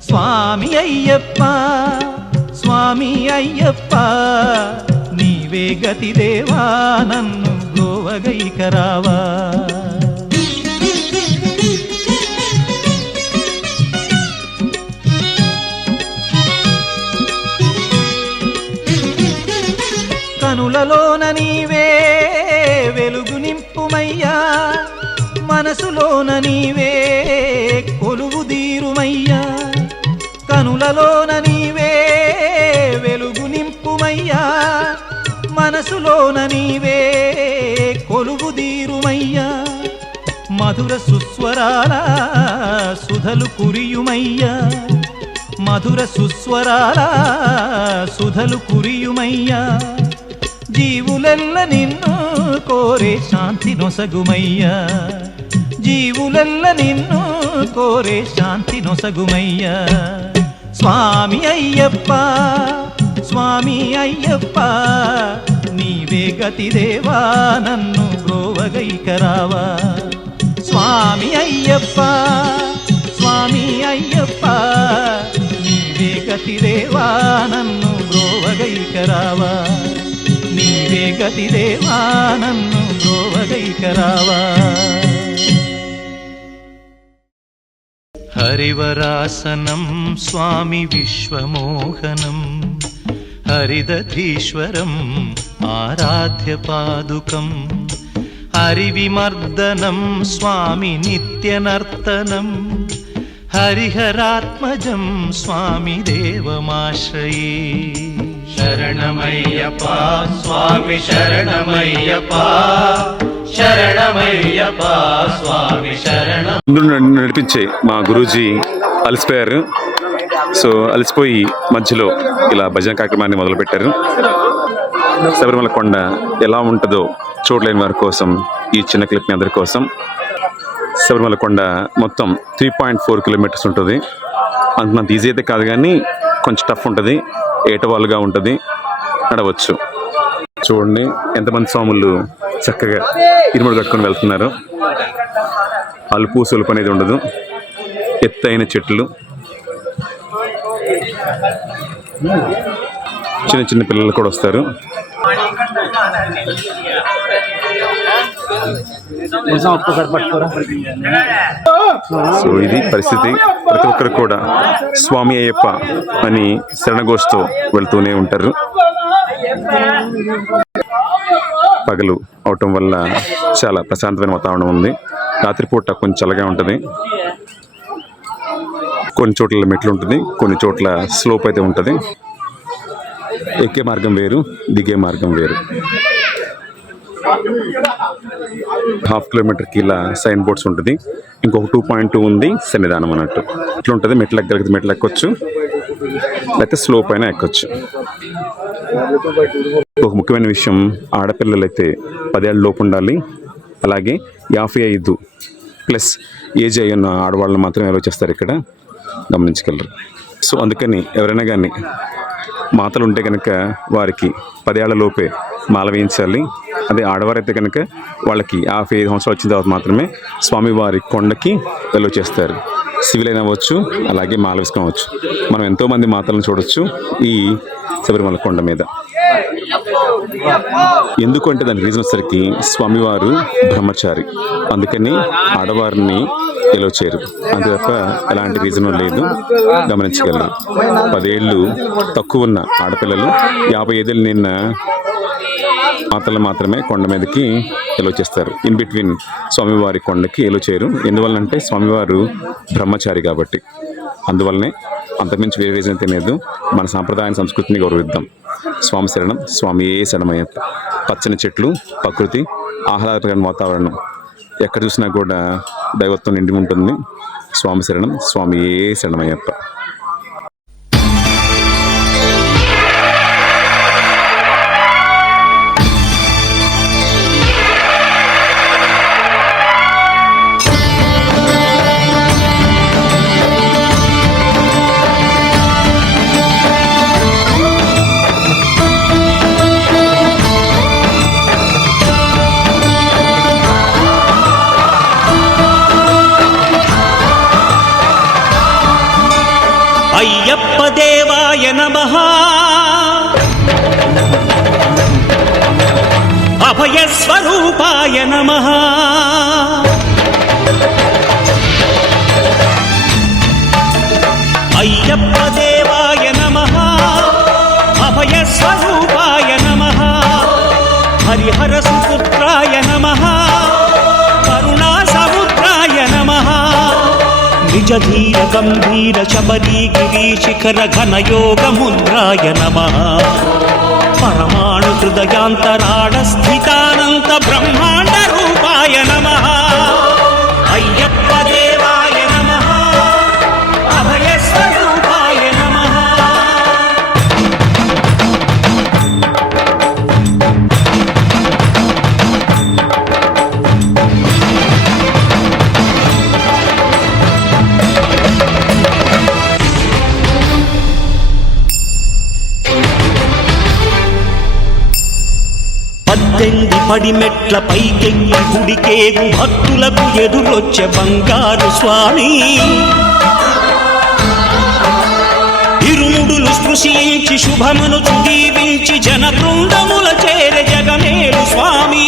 స్వామి అయ్యప్ప, స్వామి అయ్యప్ప, నీవే గతి దేవా నన్ను గోవగైకరావా. కనులలోన నీవే వెలుగు నింపుమయ్యా, మనసులోన నీవే కొలువు దీరుమయ్యా. కనులలోన నీవే వెలుగు నింపుమయ్యా, మనసులోన నీవే కొలువు దీరుమయ్యా. మధుర సుస్వరాల సుధలు కురియుమయ్యా, మధుర సుస్వరాల సుధలు కురియుమయ్యా. జీవులెల్ల నిన్ను కోరే శాంతి నొసగుమయ్యా, జీవులెల్ల నిన్ను కోరే శాంతి నొసగుమయ్యా. స్వామి అయ్యప్ప, స్వామి అయ్యప్ప, నీవే గతి దేవా నన్ను బ్రోవగైకరావా. స్వామి అయ్యప్ప, స్వామి అయ్యప్ప, నీవే గతి దేవా నన్ను బ్రోవగైకరావా. నీవే గతి దేవా నన్ను బ్రోవగైకరావా. హరివరాసనం స్వామి విశ్వమోహనం, హరిదధీశ్వరం ఆరాధ్య పాదుకం, హరివిమర్దనం స్వామి నిత్యనర్తనం, హరిహరాత్మజం స్వామి దేవమాశ్రయే. శరణమయ్యప్ప స్వామి శరణమయ్యప్ప, శరణమయ్యప్ప స్వామి శరణం. నడిపించే మా గురూజీ అలసిపోయారు. సో అలసిపోయి మధ్యలో ఇలా భజన కార్యక్రమాన్ని మొదలుపెట్టారు. శబరిమల కొండ ఎలా ఉంటుందో చూడలేని వారి కోసం ఈ చిన్న క్లిప్ మీ అందరి కోసం. శబరిమల కొండ మొత్తం 3.4 కిలోమీటర్స్ ఉంటుంది. అంత ఈజీ అయితే కాదు కానీ కొంచెం టఫ్ ఉంటుంది, ఏటవాలుగా ఉంటుంది, నడవచ్చు. చూడండి ఎంతమంది స్వాములు చక్కగా ఇరుముడు కట్టుకొని వెళ్తున్నారు. అలుపు సులుపు అనేది ఉండదు, ఎత్తైన చెట్లు, చిన్న చిన్న పిల్లలు కూడా వస్తారు. సో ఇది పరిస్థితి. ప్రతి ఒక్కరు కూడా స్వామి అయ్యప్ప అని శరణఘోషతో వెళ్తూనే ఉంటారు. పగలు అవటం వల్ల చాలా ప్రశాంతమైన వాతావరణం ఉంది. రాత్రిపూట కొంచెం చల్లగా ఉంటుంది. కొన్ని చోట్ల మెట్లు ఉంటుంది, కొన్ని చోట్ల స్లోప్ అయితే ఉంటుంది. ఎక్కే మార్గం వేరు, దిగే మార్గం వేరు. 1/2 కిలోమీటర్కి ఇలా సైన్ బోర్డ్స్ ఉంటుంది. ఇంకొక 2.2 ఉంది సన్నిధానం అన్నట్టు. ఇట్లా ఉంటుంది. మెట్లు ఎక్కగలిగితే మెట్లు ఎక్కొచ్చు, లేకపోతే స్లోప్ అయినా ఎక్కొచ్చు. ఒక ముఖ్యమైన విషయం, ఆడపిల్లలు అయితే 10 ఏళ్ళ లోపు ఉండాలి. అలాగే 55+ ఏజ్ అయిన ఆడవాళ్ళని మాత్రం ఎలా చేస్తారు ఇక్కడ గమనించగలరు. సో అందుకని ఎవరైనా కానీ మాతలు ఉంటే కనుక వారికి 10 ఏళ్ల లోపే మాల వేయించాలి. అదే ఆడవారైతే కనుక వాళ్ళకి 55 సంవత్సరాలు వచ్చిన తర్వాత మాత్రమే స్వామివారి కొండకి వెలువ చేస్తారు. సివిల్ అయినా అవ్వచ్చు, అలాగే మాల వేసుకోవచ్చు. మనం ఎంతోమంది మాతలను చూడొచ్చు ఈ శబరిమల కొండ మీద. ఎందుకు అంటే దాని రీజన్ వచ్చేసరికి స్వామివారు బ్రహ్మచారి, అందుకని ఆడవారిని ఎలో చేయరు. అంతే తప్ప ఎలాంటి రీజన్ లేదు, గమనించగలరు. 10 ఏళ్ళు తక్కువ ఉన్న ఆడపిల్లలు 55 ఏళ్ళు నిన్న మాతలు మాత్రమే కొండ మీదకి ఎలో చేస్తారు. ఇన్ బిట్వీన్ స్వామివారి కొండకి ఎలో చేయరు. ఎందువల్లంటే స్వామివారు బ్రహ్మచారి కాబట్టి. అందువల్లనే అంతకుమించి వేరే రీజన్ తెలియదు. మన సాంప్రదాయ సంస్కృతిని గౌరవిద్దాం. స్వామి శరణం, స్వామి ఏ శరణమయ్యప్ప. పచ్చని చెట్లు, ప్రకృతి, ఆహ్లాదకరమైన వాతావరణం, ఎక్కడ చూసినా కూడా దైవత్వం నిండి ఉంటుంది. స్వామి శరణం, స్వామి ఏ శరణమయ్యప్ప. అయ్యప్ప దేవాయ నమః, అభయస్వరూపాయ నమః, అయ్యప్ప దేవాయ నమః, అభయస్వరూపాయ నమః, హరిహర సుపుత్రాయ నమః, కరుణా సముద్రాయ నమః, నిజ ధీర గంభీర శబరీ గిరీ శిఖర ఘన యోగ ముద్రాయ నమః, పరమాణు హృదయాంతరాళ స్థితానంత బ్రహ్మాండ రూపాయ నమః, అయ్యప్ప దేవాయ నమః, అభయ స్వరూపాయ నమః. పద్దెంది పడిమెట్ల పైకెక్కి గుడికేగు భక్తులకు ఎదురొచ్చే బంగారు స్వామి, ఇరుముడులు స్పృశించి శుభమును దీవించి జన బృందముల చేర జగమేలు స్వామి,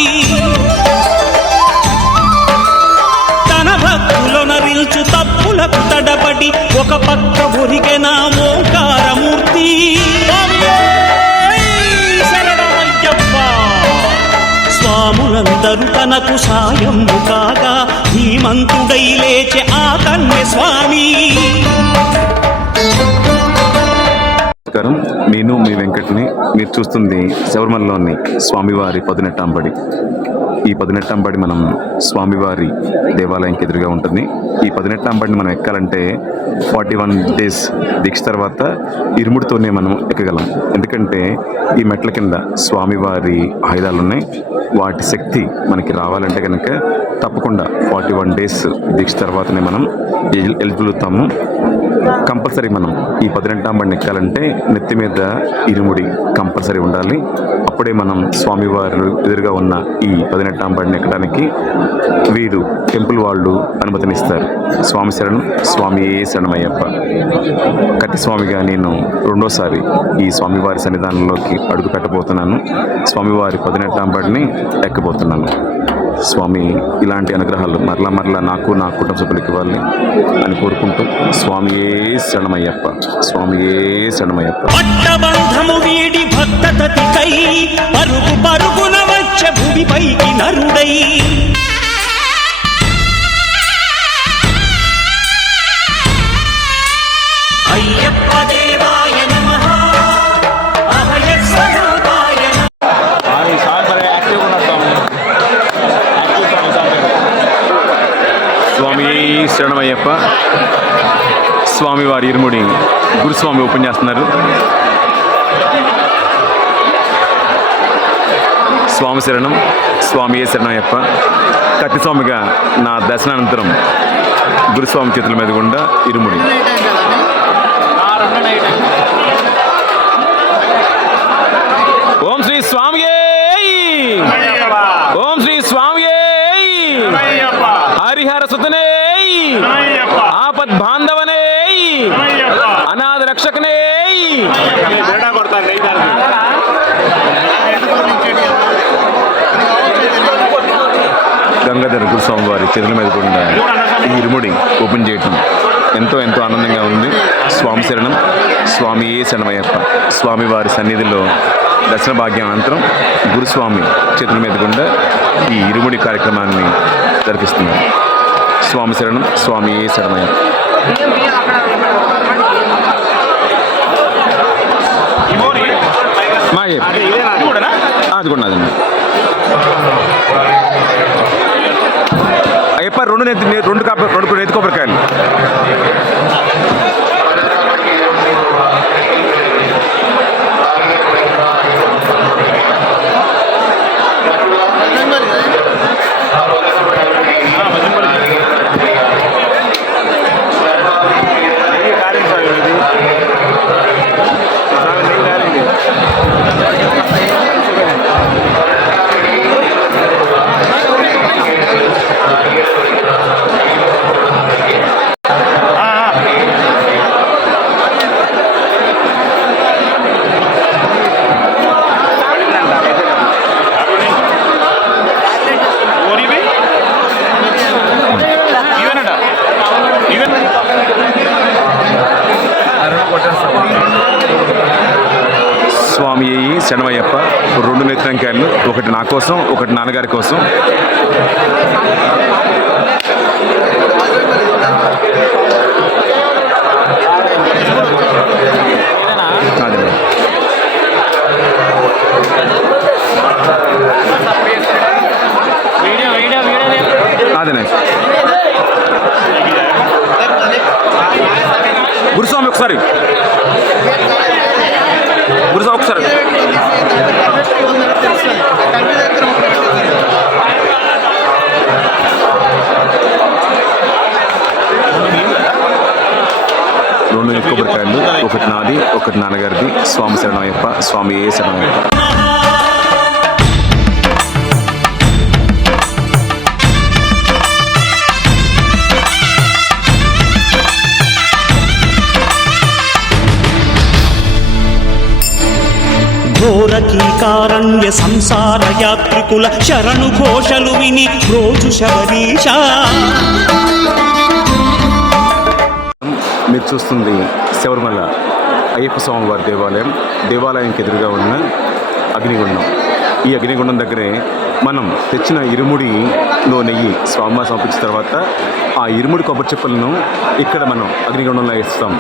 తన భక్తులొనరిల్చు తప్పులకు తడబడి ఒక పక్క ఒరిగెన ఓంకారమూర్తి. స్వాములందరూ తనకు సాయము కాగా ధీమంతుడై లేచే ఆ కన్య స్వామి. నమస్కారం, నేను మీ వెంకట్ని. మీరు చూస్తుంది శబరిమలలోని స్వామివారి పదునెట్టాంబడి. ఈ పదునెట్టాంబడి మనం స్వామివారి దేవాలయంకి ఎదురుగా ఉంటుంది. ఈ పదునెట్టాంబడిని మనం ఎక్కాలంటే 41 days దీక్ష తర్వాత ఇరుముడితోనే మనం ఎక్కగలం. ఎందుకంటే ఈ మెట్ల కింద స్వామివారి ఆయుధాలు ఉన్నాయి. వాటి శక్తి మనకి రావాలంటే కనుక తప్పకుండా 41 days దీక్ష తర్వాతనే మనం ఎలిజిబుల్ అవుతాము. కంపల్సరీ మనం ఈ 18వ ఎక్కాలంటే నెత్తి మీద ఇరుముడి కంపల్సరీ ఉండాలి. అప్పుడే మనం స్వామివారు ఎదురుగా ఉన్న ఈ 18వ ఎక్కడానికి వీరు టెంపుల్ వాళ్ళు అనుమతినిస్తారు. స్వామి శరణం, స్వామి ఏ శరణమయ్యప్ప. కత్తి స్వామిగా నేను రెండోసారి ఈ స్వామివారి సన్నిధానంలోకి అడుగు పెట్టబోతున్నాను. స్వామివారి 18వ ఎక్కబోతున్నాను. స్వామి ఇలాంటి అనుగ్రహాలు మరలా మరలా నాకు నా కుటుంబ సభ్యులకి ఇవ్వాలి అని కోరుకుంటూ స్వామియే శరణమయ్యప్ప, స్వామియే శరణమయ్యప్ప. పట్టబంధము వీడి భక్తతతికై పరుగు పరుగున వచ్చే భూమిపైకి నరుడై, అయ్యప్ప దేవాయ నమః, అభయ స్వరూపాయ నమః. స్వామి శరణమయ్యప్ప. స్వామివారి ఇరుముడి గురుస్వామి ఓపెన్ చేస్తున్నారు. స్వామి శరణం, స్వామి ఏ శరణమయ్యప్ప. కత్తి స్వామిగా నా దర్శనానంతరం గురుస్వామి చేతుల మీద గుండా ఇరుముడి. ఓం శ్రీ స్వామి, ఓం శ్రీ స్వామి, హరిహర సుతనే, ఆపద్ బాంధవనే, అనాథ రక్షకనే. గంగాధర గురుస్వామి వారి చేతుల మీద కూడా ఈ ఇరుముడి ఓపెన్ చేయటం ఎంతో ఎంతో ఆనందంగా ఉంది. స్వామి శరణం, స్వామి ఏ శరణమయ్యప్ప. స్వామివారి సన్నిధిలో దర్శన భాగ్యం అనంతరం గురుస్వామి చేతుల మీద గుండా ఈ ఇరుముడి కార్యక్రమాన్ని జరిపిస్తున్నారు. స్వామి శరణం, స్వామి శరణమయ్య. అది కూడా అదండి అయ్యప్ప. రెండు నేతి కొబ్బరికాయలు. స్వామి శరణమయ్యప్ప. రెండు నేత్రంకాయలు, ఒకటి నా కోసం, ఒకటి నాన్నగారి కోసం. అదేనా గురుస్వామి ఒకసారి ఒకసారి రెండు కొబ్బరికాయలు, ఒకటి నాది, ఒకటి నాన్నగారిది. స్వామి శరణమయ్యప్ప, స్వామి శరణమయ్యప్ప. ఘోరకీకారణ్య సంసార యాత్రికుల శరణు ఘోషలు విని రోజు శబరీష. మీరు చూస్తుంది శబరిమల అయ్యప్ప స్వామివారి దేవాలయానికి ఎదురుగా ఉన్న అగ్నిగుండం. ఈ అగ్నిగుండం దగ్గరే మనం తెచ్చిన ఇరుముడిలో నెయ్యి స్వామివారి సమర్పించిన తర్వాత ఆ ఇరుముడి కొబ్బరి చెప్పులను ఇక్కడ మనం అగ్నిగుండంలో వేస్తాం.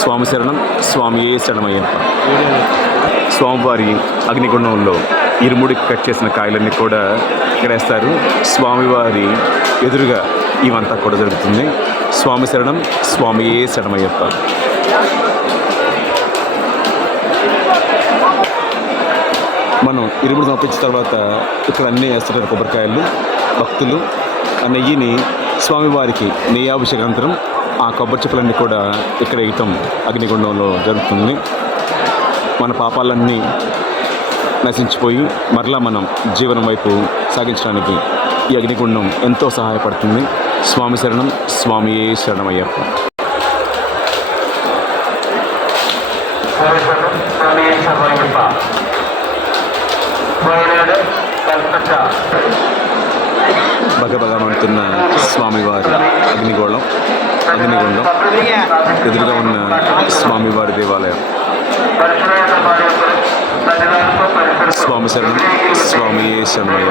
స్వామి శరణం, స్వామి శరణమయ్యప్ప. స్వామివారి అగ్నిగుండంలో ఇరుముడికి కట్ చేసిన కాయలన్నీ కూడా ఇక్కడ వేస్తారు. స్వామివారి ఎదురుగా ఇవంతా కూడా జరుగుతుంది. స్వామి శరణం, స్వామి శరణమయ్యప్ప. మనం ఇరుముడు సమర్పించిన తర్వాత ఇక్కడ అన్నీ వేస్తారు కొబ్బరికాయలు. భక్తులు ఆ నెయ్యిని స్వామివారికి నెయ్యాభిషేకాంతరం ఆ కొబ్బరి చెప్పులన్నీ కూడా ఇక్కడ వేయటం అగ్నిగుండంలో జరుగుతుంది. మన పాపాలన్నీ నశించిపోయి మరలా మనం జీవనం వైపు సాగించడానికి ఈ అగ్నిగుండం ఎంతో సహాయపడుతుంది. స్వామి శరణం, స్వామి శరణమయ్యప్ప. భగభగమంటున్న స్వామివారి అగ్నిగుండం ఎదురుగా ఉన్న స్వామివారి దేవాలయం. స్వామి శరణం, స్వామి శరణమయ్య.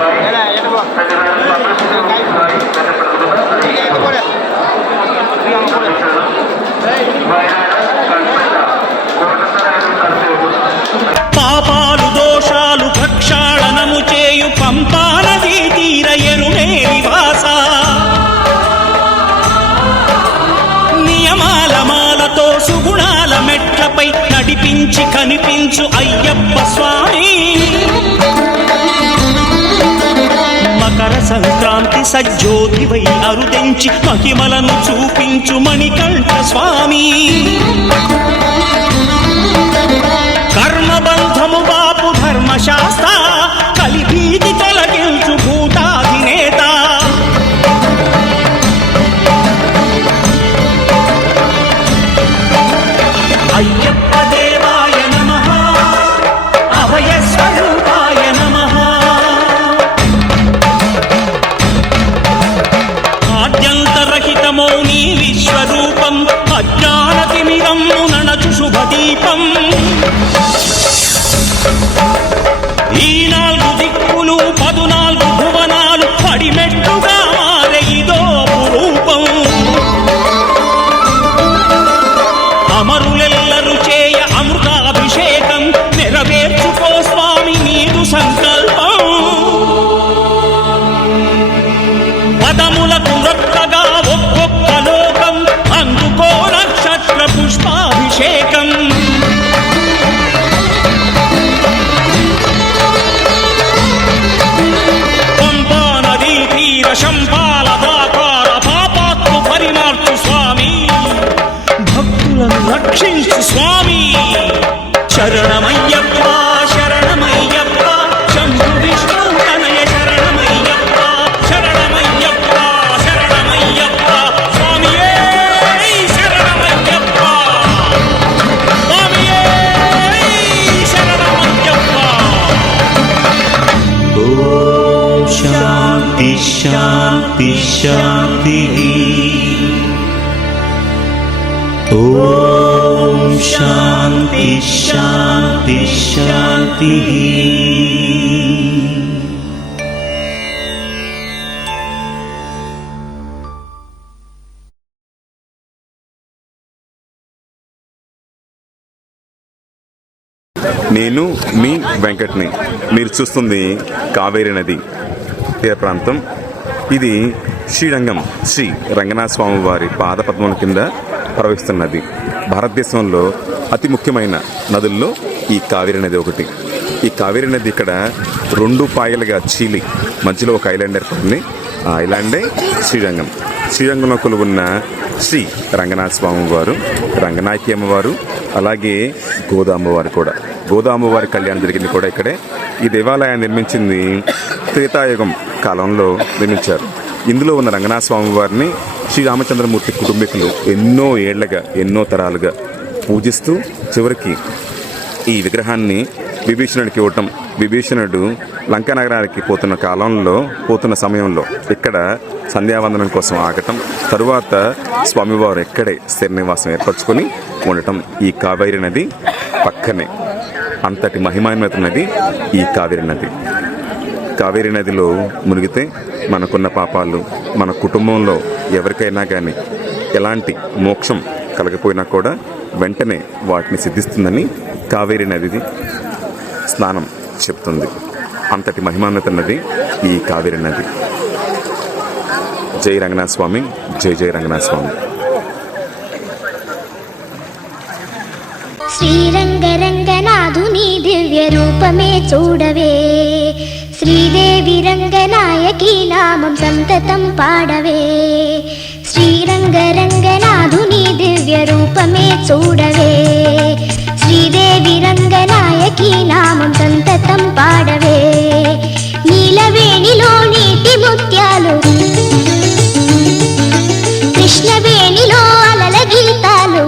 పాపాలు దోషాలు ప్రక్షాళనము చేయు పంపా నదీ తీర ఎరుమే నివాస. నియమాల మాలతో సుగుణాల మెట్లపై నడిపించి కనిపించు అయ్యప్ప స్వామి. మకర సంక్రాంతి సజ్జోతివై అరుదెంచి మహిమలను చూపించు మణికంఠ స్వామి. కర్మబంధము బాపు ధర్మశాస్త్ర కలిభీతి తొలగించు భూతాధినేత. అయ్యప్ప దేవాయ నమః, అభయ స్వరూపాయ నమః. ఆద్యంతరహితమో నీ విశ్వరూపం, అజ్ఞానతిమిరము నణచు శుభదీపం. అమరులెల్లరు చేయ అమృతాభిషేకం నెరవేర్చుకో స్వామి నీదు సంకల్పం పదములకు రొక్కగా ఒక్కొక్క లోకం అందుకో నక్షత్ర పుష్పాభిషేకం పంపా నదీ తీర శంపాల దాకార పాపాత్మ పరిమార్చు స్వామి భక్తులను రక్షించు స్వామి శరణమయ్యప్ప శరణమయ్యప్ప శంభు విష్ణు తనయ శరణమయ్యప్ప శరణమయ్యప్ప శరణమయ్యప్ప స్వామియే శరణమయ్యప్ప స్వామియే శరణమయ్యప్ప ఓం శాంతి శాంతి శాంతి ఓం శాంతి శాంతి శాంతి నేను మీ వెంకట్ని. మీరు చూస్తుంది కావేరి నది తీర ప్రాంతం. ఇది శ్రీరంగం శ్రీ రంగనాథ స్వామి వారి పాదపద్మం కింద ప్రవహిస్తున్నది. భారతదేశంలో అతి ముఖ్యమైన నదుల్లో ఈ కావేరి నది ఒకటి. ఈ కావేరి నది ఇక్కడ 2 పాయలుగా చీలి మధ్యలో ఒక ఐలాండ్ ఏర్పడింది. ఆ ఐలాండే శ్రీరంగం. శ్రీరంగంలో కొలువున్న శ్రీ రంగనాథ స్వామి వారు, రంగనాయకి అమ్మవారు, అలాగే గోదామ్మవారు కూడా. గోదామ్మవారి కళ్యాణం జరిగింది కూడా ఇక్కడే. ఈ దేవాలయాన్ని నిర్మించింది త్రేతాయుగం కాలంలో నిర్మించారు. ఇందులో ఉన్న రంగనాథ స్వామి వారిని శ్రీరామచంద్రమూర్తి కుటుంబీకులు ఎన్నో ఏళ్లగా, ఎన్నో తరాలుగా పూజిస్తూ చివరికి ఈ విగ్రహాన్ని విభీషణుడికి ఇవ్వటం, విభీషణుడు లంకా నగరానికి పోతున్న సమయంలో ఇక్కడ సంధ్యావందనం కోసం ఆగటం, తరువాత స్వామివారు ఎక్కడే స్థిర నివాసం ఏర్పరచుకొని ఉండటం ఈ కావేరి నది పక్కనే. అంతటి మహిమాన్విత నది ఈ కావేరి నది. కావేరి నదిలో మునిగితే మనకున్న పాపాలు, మన కుటుంబంలో ఎవరికైనా కానీ ఎలాంటి మోక్షం కలగపోయినా కూడా వెంటనే వాటిని సిద్ధిస్తుందని కావేరి నది స్నానం చెప్తుంది. అంతటి మహిమాన్విత నది ఈ కావేరి నది. జై రంగనాథ స్వామి, జై జై రంగనాథ స్వామి. శ్రీరంగరంగనాథుని దివ్య రూపమే చూడవే, శ్రీదేవి రంగనాయకి నామం సంతతం పాడవే. శ్రీరంగరంగనాథుని దివ్య రూపమే చూడవే, శ్రీదేవి రంగనాయకి నామం సంతతం పాడవే. నీలవేణిలో నీటి ముత్యాలు, కృష్ణవేణిలో అలల గీతాలు.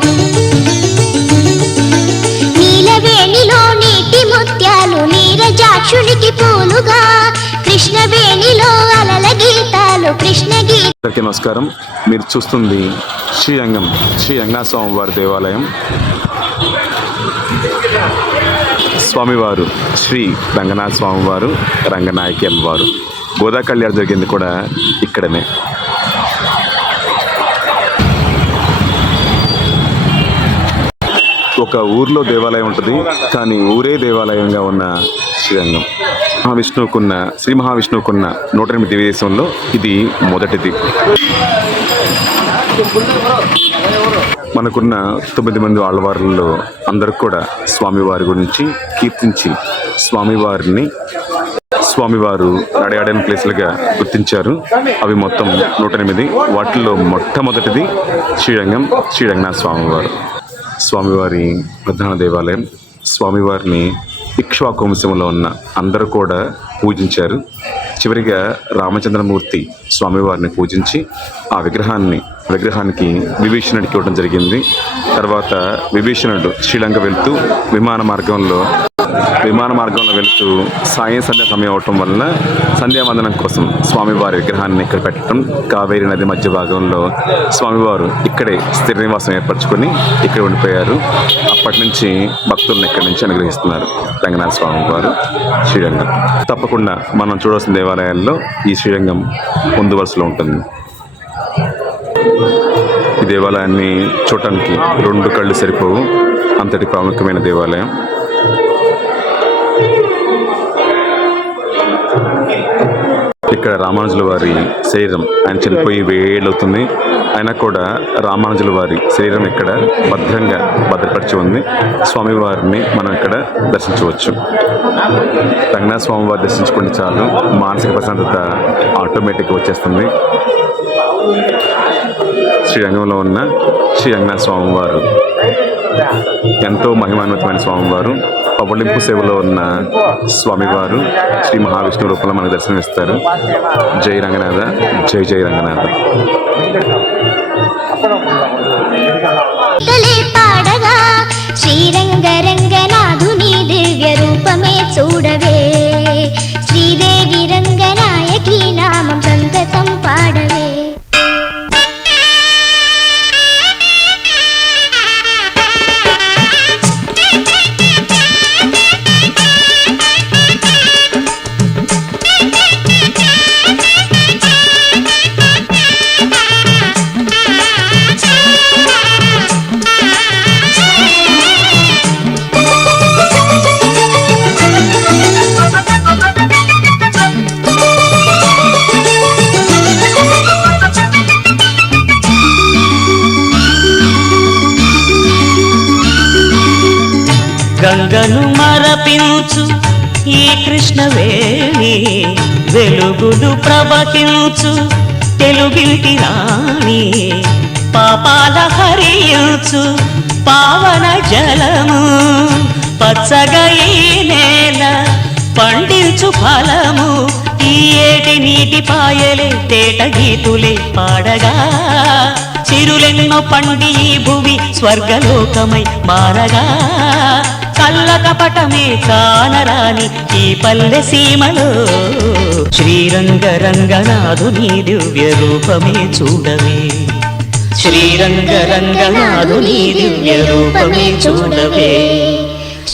నీలవేణిలో నీటి ముత్యాలు, నీరజాక్షునికి పూలుగా, కృష్ణవేణిలో అలల గీతాలు, కృష్ణ గీత. అందరికీ నమస్కారం. మీరు చూస్తుంది శ్రీరంగం శ్రీ రంగనాథ స్వామి వారి దేవాలయం. స్వామివారు శ్రీ రంగనాథ స్వామివారు, రంగనాయకి అమ్మవారు. గోదా కళ్యాణం జరిగింది కూడా ఇక్కడనే. ఒక ఊర్లో దేవాలయం ఉంటుంది, కానీ ఊరే దేవాలయంగా ఉన్న శ్రీరంగం. శ్రీ మహావిష్ణువుకున్న 108 దివ్యదేశంలో ఇది మొదటిది. మనకున్న 9 మంది ఆళ్వార్లలో అందరూ కూడా స్వామివారి గురించి కీర్తించి స్వామివారు నడయాడని ప్లేసులుగా గుర్తించారు. అవి మొత్తం 108. వాటిల్లో మొట్టమొదటిది శ్రీరంగం శ్రీ రంగనాథ స్వామివారు. స్వామివారి ప్రధాన దేవాలయం. స్వామివారిని ఇక్ష్వాకు వంశంలో ఉన్న అందరూ కూడా పూజించారు. చివరిగా రామచంద్రమూర్తి స్వామివారిని పూజించి ఆ విగ్రహానికి విభీషణుడికి ఇవ్వడం జరిగింది. తర్వాత విభీషణుడు శ్రీలంక వెళ్తూ విమాన మార్గంలో వెళుతూ సంధ్యా సమయం అవటం వలన సంధ్యావందనం కోసం స్వామివారి విగ్రహాన్ని ఇక్కడ పెట్టడం. కావేరి నది మధ్య భాగంలో స్వామివారు ఇక్కడే స్థిర నివాసం ఏర్పరచుకొని ఇక్కడ ఉండిపోయారు. అప్పటి నుంచి భక్తులను ఇక్కడి నుంచి అనుగ్రహిస్తున్నారు రంగనాథ స్వామి వారు. శ్రీరంగం తప్పకుండా మనం చూడాల్సిన దేవాలయాల్లో ఈ శ్రీరంగం ముందు వరుసలో ఉంటుంది. ఈ దేవాలయాన్ని చూడటానికి 2 కళ్ళు సరిపోవు, అంతటి ప్రాముఖ్యమైన దేవాలయం. ఇక్కడ రామానుజుల వారి శరీరం, ఆయన చనిపోయి వేలవుతుంది, అయినా కూడా రామానుజుల వారి శరీరం ఇక్కడ భద్రంగా భద్రపరిచి ఉంది. స్వామివారిని మనం ఇక్కడ దర్శించవచ్చు. రంగనాథ స్వామివారి దర్శించుకుంటే చాలు, మానసిక ప్రశాంతత ఆటోమేటిక్గా వచ్చేస్తుంది. శ్రీరంగంలో ఉన్న శ్రీ రంగనాథ స్వామివారు ఎంతో మహిమాన్వితమైన స్వామివారు. పవళింపు సేవలో ఉన్న స్వామివారు శ్రీ మహావిష్ణువు రూపంలో మనకు దర్శనమిస్తారు. జై రంగనాథ, జై జై రంగనాథ. పాడగా శ్రీరంగ రంగనాథుని దివ్య రూపమే చూడవే, శ్రీదేవి రంగనాయకి నామం సంతతం పాడవే. గంగను మరపించు ఈ కృష్ణవేణి, వెలుగులు ప్రవహించు తెలుగింటి రాణి, పాపాల హరించు పావన జలము, పచ్చగా ఈ నేల పండించు ఫలము, ఈ ఏటి నీటి పాయలే తేట గీతులే పాడగా, చిరులెన్నో పండి ఈ భువి స్వర్గలోకమై మారగా, కళ్ళ కపటమే కానరాని ఈ పల్లె సీమలో శ్రీరంగ రంగనాథుని దివ్య రూపమే చూడవే, శ్రీరంగ రంగనాథుని దివ్య రూపమే చూడవే,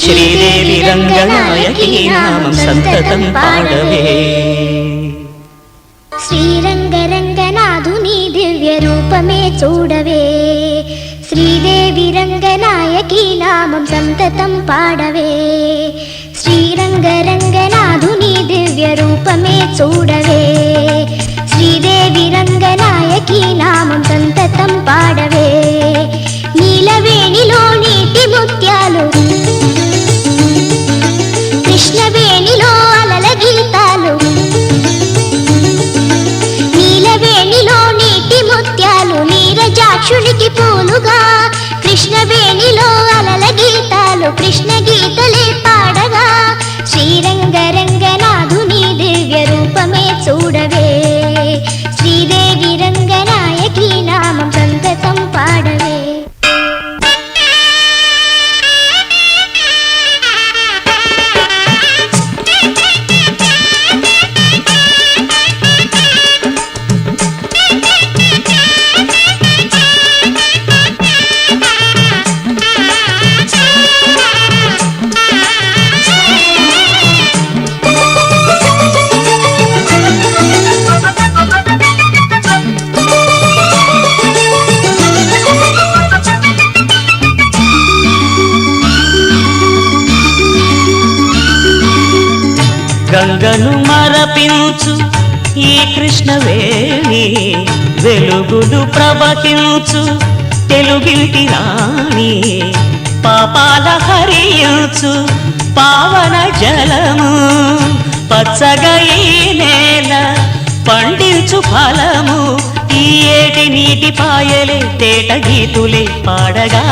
శ్రీదేవి రంగనాయకి నామం సంతతం పాడవే. శ్రీరంగ రంగనాథుని దివ్య రూపమే చూడవే, శ్రీదేవి రంగనాయకి నామం సంతతం పాడవే. శ్రీరంగ రంగనాథుని దివ్య రూపమే చూడవే, శ్రీదేవి రంగనాయకి నామం సంతతం పాడవే. నీలవేణిలో నీటి ముత్యాలు, కృష్ణవేణిలో అలల గీతాలు, నీలవేణిలో నీటి ముత్యాలు నీరజాక్షునికి పూలుగా, కృష్ణవేణిలో అలల గీతాలు కృష్ణ గీతలే పాడగా, శ్రీరంగ రంగనాథుని దివ్య రూపమే చూడవే, శ్రీదేవి రంగనాయకి నామం సంతతం పాడవే. గంగను మరపించు ఈ కృష్ణవేణి, వెలుగులు ప్రవహించు తెలుగింటి రాణి, పాపాల హరించు పావన జలము, పచ్చగా ఈ నేల పండించు ఫలము, ఈ ఏటి నీటి పాయలే తేట గీతులే పాడగా,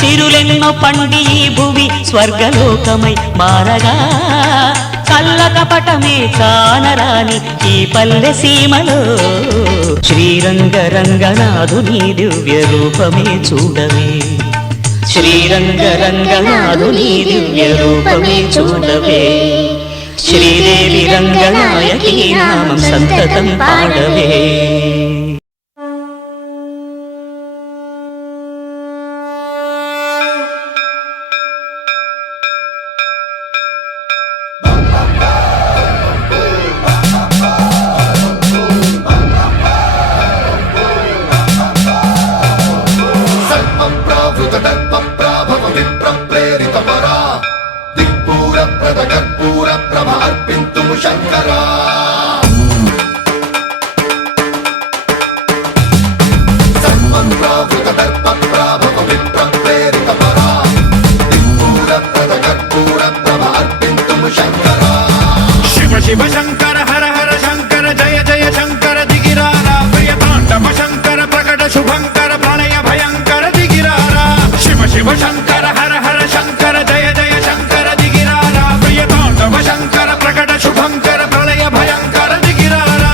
చిరులెన్నో పండి ఈ భువి స్వర్గలోకమై మారగా, కళ్ళ కపటమే కానరాని ఈ పల్లె సీమలో శ్రీరంగ రంగనాథుని దివ్య రూపమే చూడవే, శ్రీరంగ రంగనాథుని దివ్య రూపమే చూడవే, శ్రీదేవి రంగనాయకి నామం సంతతం పాడవే. ప్రావృత దర్ప ప్రాభవ విప్ర ప్రేరిత పరా దిక్పూర ప్రద కర్పూర ప్రభ అర్పింతుము శంకరా సర్వం ప్రావృత దర్ప ప్రాభవ విప్ర ప్రేరిత పరా దిక్పూర ప్రద కర్పూర ప్రభ అర్పింతుము శంకరా శివ శివ శంకర హర హర శంకర జయ జయ శంకర దిగిరారా ప్రియ తాండవ శంకర ప్రకట శుభంకర ప్రళయ భయంకర దిగిరారా శివ శివ శంకర హర హర శంకర జయ జయ శంకర దిగిరారా ప్రియ తాండవ శంకర ప్రకట శుభంకర ప్రళయ భయంకర దిగిరారా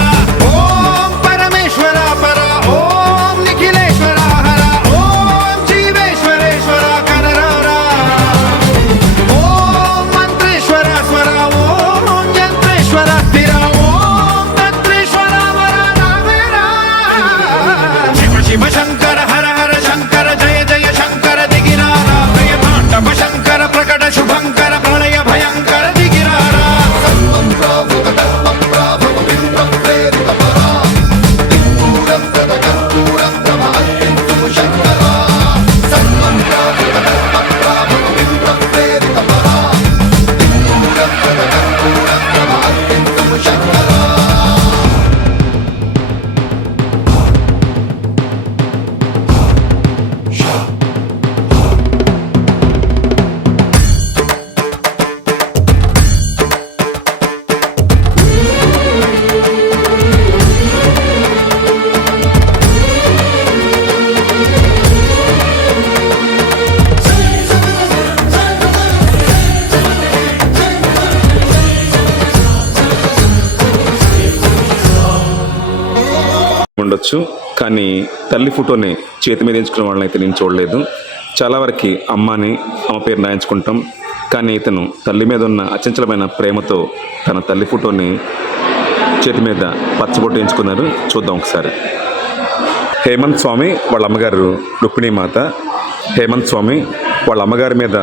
ఓం పరమేశ్వర పర ఓం నిఖిలేశ్వర హర ఓం జీవేశ్వరేశ్వర కనరారా ఓం మంత్రేశ్వర స్వర ఓం యంత్రేశ్వర స్థిర ఓం తంత్రేశ్వర వర నావేరా శివ శివ శంకర హర హర శంకర జయ జయ శంకర దిగిరారా ప్రియ తాండవ శంకర ప్రకట శుభంకర ప్రళయ భయంకర దిగిరారా సర్వం ప్రావృత దర్ప ప్రాభవ విప్ర ప్రేరిత పరా దిక్పూర ప్రద కర్పూర ప్రభ అర్పింతుము శంకరా సర్వం ప్రావృత దర్ప ప్రాభవ విప్ర ప్రేరిత పరా దిక్పూర ప్రద కర్పూర ప్రభ అర్పింతుము శంకరా ఉండొచ్చు, కానీ తల్లి ఫోటోని చేతి మీద ఎంచుకునే వాళ్ళని అయితే నేను చూడలేదు. చాలా వరకు అమ్మని అమ్మ పేరు రాయించుకుంటాం, కానీ ఇతను తల్లి మీద ఉన్న అచంచలమైన ప్రేమతో తన తల్లి ఫోటోని చేతి మీద పచ్చబొట్టు ఎంచుకున్నారు. చూద్దాం ఒకసారి. హేమంత్ స్వామి వాళ్ళ అమ్మగారు రుక్మిణీమాత. హేమంత్ స్వామి వాళ్ళ అమ్మగారి మీద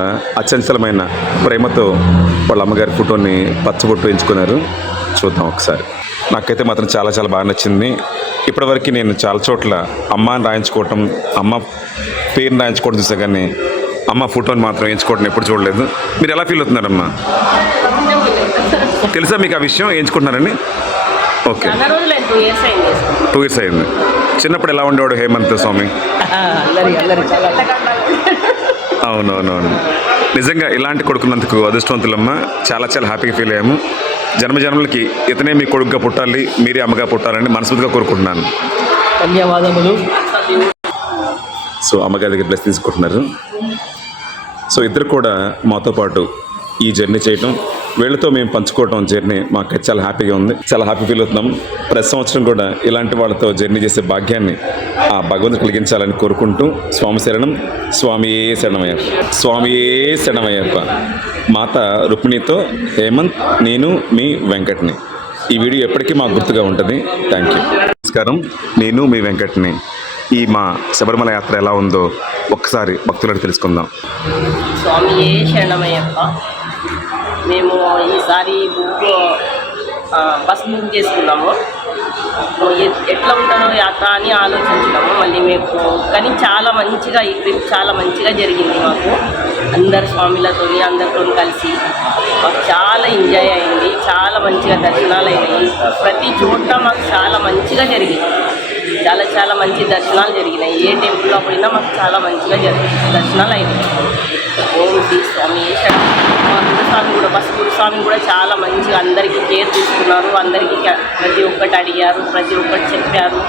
అచంచలమైన ప్రేమతో వాళ్ళ అమ్మగారి ఫోటోని పచ్చబొట్టు ఎంచుకున్నారు. చూద్దాం ఒకసారి. నాకైతే మాత్రం చాలా చాలా బాగా నచ్చింది. ఇప్పటివరకు నేను చాలా చోట్ల అమ్మ అని రాయించుకోవటం, అమ్మ పేరుని రాయించుకోవడం చూసా, కానీ అమ్మ ఫోటోని మాత్రం ఎంచుకోవటం ఎప్పుడు చూడలేదు. మీరు ఎలా ఫీల్ అవుతున్నారమ్మా? తెలుసా మీకు ఆ విషయం ఎంచుకుంటున్నారని? ఓకే, 2 ఇయర్స్ అయింది. చిన్నప్పుడు ఎలా ఉండేవాడు హేమంత్ స్వామి? అవునవునవును, నిజంగా ఇలాంటి కొడుకున్నందుకు అదృష్టవంతులమ్మ. చాలా చాలా హ్యాపీగా ఫీల్ అయ్యాము. జన్మజన్మలకి ఇతనే మీ కొడుకుగా పుట్టాలి, మీరే అమ్మగా పుట్టాలని మనస్ఫూర్తిగా కోరుకుంటున్నాను. ధన్యవాదములు. సో అమ్మగారి దగ్గర బ్లెస్ తీసుకుంటున్నారు. సో ఇద్దరు కూడా మాతో పాటు ఈ జర్నీ చేయటం, వీళ్ళతో మేము పంచుకోవటం జర్నీ మాకు చాలా హ్యాపీగా ఉంది. చాలా హ్యాపీ ఫీల్ అవుతున్నాం. ప్రతి సంవత్సరం కూడా ఇలాంటి వాళ్ళతో జర్నీ చేసే భాగ్యాన్ని ఆ భగవంతుడు కలిగించాలని కోరుకుంటూ, స్వామి శరణం, స్వామియే శరణమయ్యప్ప, స్వామియే శరణమయ్యప్ప. మాత రుక్మిణితో హేమంత్, నేను మీ వెంకట్ని. ఈ వీడియో ఎప్పటికీ మాకు గుర్తుగా ఉంటుంది. Thank you. నమస్కారం, నేను మీ వెంకట్ని. ఈ మా శబరిమల యాత్ర ఎలా ఉందో ఒక్కసారి భక్తులను తెలుసుకుందాం. స్వామియే శరణమయ్యప్ప. మేము ఈసారి బస్ బుక్ చేసుకున్నాము. ఎట్లా ఉంటుందో యాత్ర అని ఆలోచించినాము. మళ్ళీ మేము కానీ చాలా మంచిగా ఈ ట్రిప్ చాలా మంచిగా జరిగింది మాకు. అందరు స్వామిలతో అందరితో కలిసి మాకు చాలా ఎంజాయ్ అయింది. చాలా మంచిగా దర్శనాలు అయినాయి. ప్రతి చోట మాకు చాలా మంచిగా జరిగింది. చాలా చాలా మంచి దర్శనాలు జరిగినాయి. ఏ టెంపుల్లో పోయినా మాకు చాలా మంచిగా దర్శనాలు అయినాయి. ఓం శ్రీ స్వామి మా గురుస్వామి కూడా, బస్ గురుస్వామి కూడా చాలా మంచిగా అందరికీ కేర్ తీసుకున్నారు. అందరికీ ప్రతి ఒక్కటి అడిగారు, ప్రతి ఒక్కటి చెప్పారు.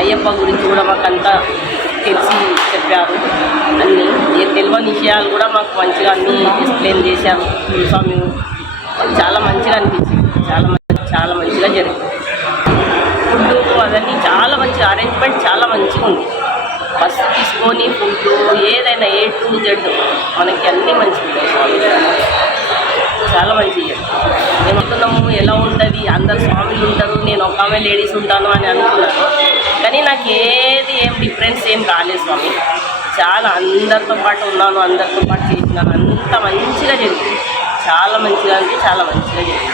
అయ్యప్ప గురించి కూడా మాకు అంతా తెలిసి చెప్పారు. అన్నీ తెలియని విషయాలు కూడా మాకు మంచిగా అన్నీ ఎక్స్ప్లెయిన్ చేశారు గురుస్వామి. చాలా మంచిగా అనిపించింది. చాలా మంచిగా జరిగింది. ఫుడ్ అవన్నీ చాలా మంచి అరేంజ్మెంట్ చాలా మంచిగా ఉంది. బస్సు తీసుకొని ఫుడ్ ఏదైనా A to Z మనకి అన్నీ మంచిగా చాలా మంచిగా. మేము అనుకున్నాము ఎలా ఉంటుంది, అందరు స్వామిలు ఉంటారు, నేను ఒక ఆమె లేడీస్ ఉంటాను అని అనుకున్నాను. కానీ నాకు ఏం డిఫరెన్స్ ఏం రాలేదు స్వామి. చాలా అందరితో పాటు ఉన్నాను, అందరితో పాటు చేసినాను. అంత మంచిగా జరిగింది. చాలా మంచిగా అంటే చాలా మంచిగా జరిగింది.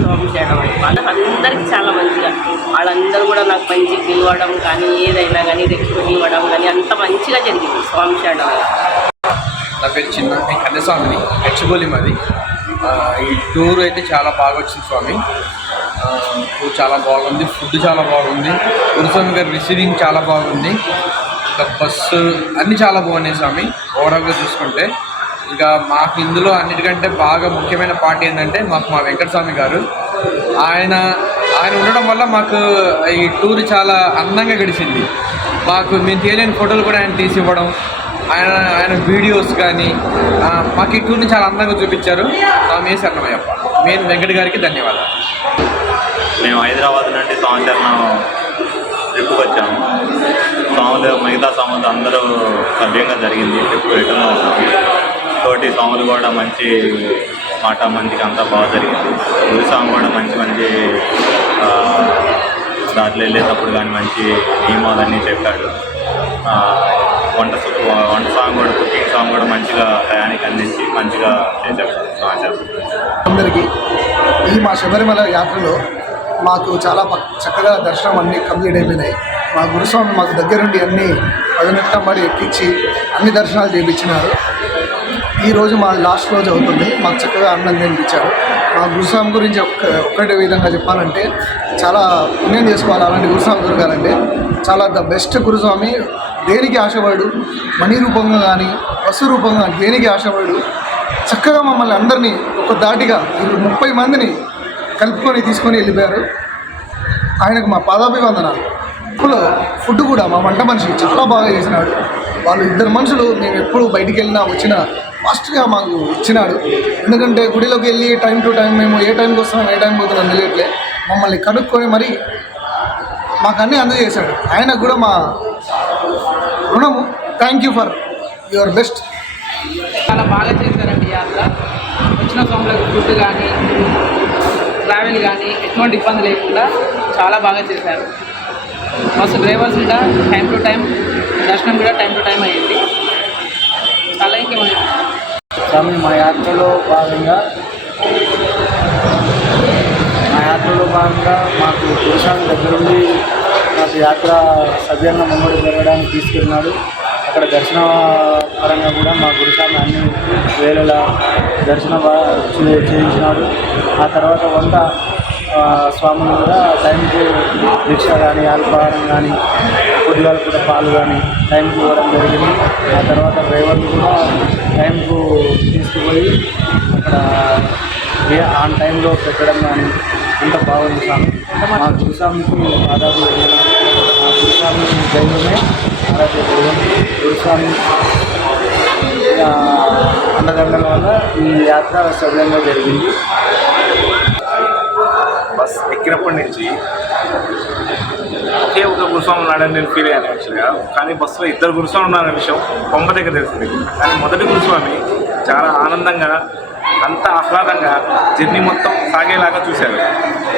స్వామి చేయడం వాళ్ళకి అందరికీ చాలా మంచిగా, వాళ్ళందరూ కూడా నాకు మంచి పిలవడం కానీ ఏదైనా కానీ రెస్పెక్ట్ ఇవ్వడం కానీ అంత మంచిగా జరిగింది. స్వామి శరణమయ్యప్ప. నా పేరు చిన్న, నేను కన్యస్వామిని, హెచ్చగోలి మాది. ఈ టూర్ అయితే చాలా బాగా వచ్చింది స్వామి. టూర్ చాలా బాగుంది, ఫుడ్ చాలా బాగుంది, గురుస్వామి గారి రిసీవింగ్ చాలా బాగుంది, ఇంకా బస్సు అన్నీ చాలా బాగున్నాయి స్వామి. ఓవరాల్గా చూసుకుంటే ఇంకా మాకు ఇందులో అన్నిటికంటే బాగా ముఖ్యమైన పార్ట్ ఏంటంటే మాకు మా వెంకటస్వామి గారు, ఆయన ఉండడం వల్ల మాకు ఈ టూర్ చాలా అందంగా గడిచింది. మాకు మేము తీయలేని ఫోటోలు కూడా ఆయన తీసి ఇవ్వడం, ఆయన వీడియోస్ కానీ మాకు ఈ టూర్ని చాలా అందంగా చూపించారు. స్వామి శరణమయ్యప్ప. మెయిన్ వెంకట గారికి ధన్యవాదాలు. మేము హైదరాబాద్ నుండి సంవత్సరం ట్రిప్కి వచ్చాము. స్వాములు మిగతా స్వాములు అందరూ సభ్యంగా జరిగింది. ట్రిప్ రిటర్న్ తోటి స్వాములు కూడా మంచి మాట మంచిగా అంతా బాగా జరిగింది. గురుస్వామి కూడా మంచి దాంట్లో వెళ్ళేటప్పుడు కానీ మంచి నియమాలన్నీ చెప్పాడు. వంట సాంగ్ కూడా, కుకింగ్ సాంగ్ కూడా మంచిగా టయానికి అందించి మంచిగా చేశారు సమాచారం. అందరికీ ఈ మా శబరిమల యాత్రలో మాకు చాలా చక్కగా దర్శనం అన్నీ కంప్లీట్ అయిపోయినాయి. మా గురుస్వామి మాకు దగ్గరుండి అన్నీ పదనెట్టం పడి ఎక్కించి అన్ని దర్శనాలు చేయించినారు. ఈరోజు మా లాస్ట్ రోజు అవుతుంది. మాకు చక్కగా ఆనందం అనిపించారు. మా గురుస్వామి గురించి ఒక్కటే విధంగా చెప్పాలంటే చాలా పుణ్యం చేసుకోవాలి. అలాంటి గురుస్వామి దొరకాలంటే చాలా ద బెస్ట్ గురుస్వామి. దేనికి ఆశపడు, మణి రూపంగా కానీ వస్తు రూపంగా కానీ దేనికి ఆశపడు, చక్కగా మమ్మల్ని అందరినీ ఒక దాటిగా 30 మందిని కలుపుకొని తీసుకొని వెళ్ళిపోయారు. ఆయనకు మా పాదాభివందనాలు. ఫుడ్ కూడా మా వంట మనిషి చాలా బాగా చేసినాడు. వాళ్ళు 2 మనుషులు మేము ఎప్పుడు బయటికి వెళ్ళినా వచ్చినా ఫాస్ట్గా మాకు ఇచ్చినాడు. ఎందుకంటే గుడిలోకి వెళ్ళి టైం టు టైం మేము ఏ టైంకి వస్తున్నాం ఏ టైంకి పోతున్నాం తెలియట్లే. మమ్మల్ని కనుక్కొని మరి మాకు అన్నీ అందజేశాడు. ఆయనకు కూడా మా రుణము. Thank you for your best. చాలా బాగా చేశారండి యాత్ర. వచ్చిన స్వాములకు ఫుడ్ కానీ ట్రావెల్ కానీ ఎటువంటి ఇబ్బంది లేకుండా చాలా బాగా చేశారు. బస్సు డ్రైవర్స్ కూడా టైం టు టైం, దర్శనం కూడా టైం టు టైం అయ్యింది. చాలా ఇంకేమైంది స్వామి మా యాత్రలో భాగంగా మాకు గురుస్వామి దగ్గరుండి మాకు యాత్ర సవ్యంగా ముందు జరగడానికి తీసుకెళ్ళినాడు. అక్కడ దర్శన పరంగా కూడా మా గురుస్వామి అన్ని వేళలా దర్శనం చేయించినాడు. ఆ తర్వాత వంట స్వాములు కూడా టైంకి భిక్ష కానీ అల్పాహారం కానీ పొద్దుగాల కూడా పాలు కానీ టైంకి ఇవ్వడం జరిగింది. ఆ తర్వాత డ్రైవర్లు కూడా టైంకు తీసుకుపోయి అక్కడ ఆన్ టైంలో పెట్టడం కానీ అంత బాగుంది స్వామి. మా గురుస్వామికి దాదాపు మా గురుస్వామి దైవమే అలాగే దైవం. గురుస్వామి అన్నదండల వల్ల ఈ యాత్ర సవ్యంగా జరిగింది. బస్ ఎక్కినప్పటి నుంచి ఒకే ఒక గురుస్వామి ఉన్నాడని నేను ఫీల్ అయ్యాను యాక్చువల్గా. కానీ బస్సులో 2 గురుస్వామి ఉన్నారనే విషయం కొంప దగ్గర తెలిసింది. కానీ మొదటి గురుస్వామి చాలా ఆనందంగా అంత ఆహ్లాదంగా జర్నీ మొత్తం సాగేలాగా చూశారు.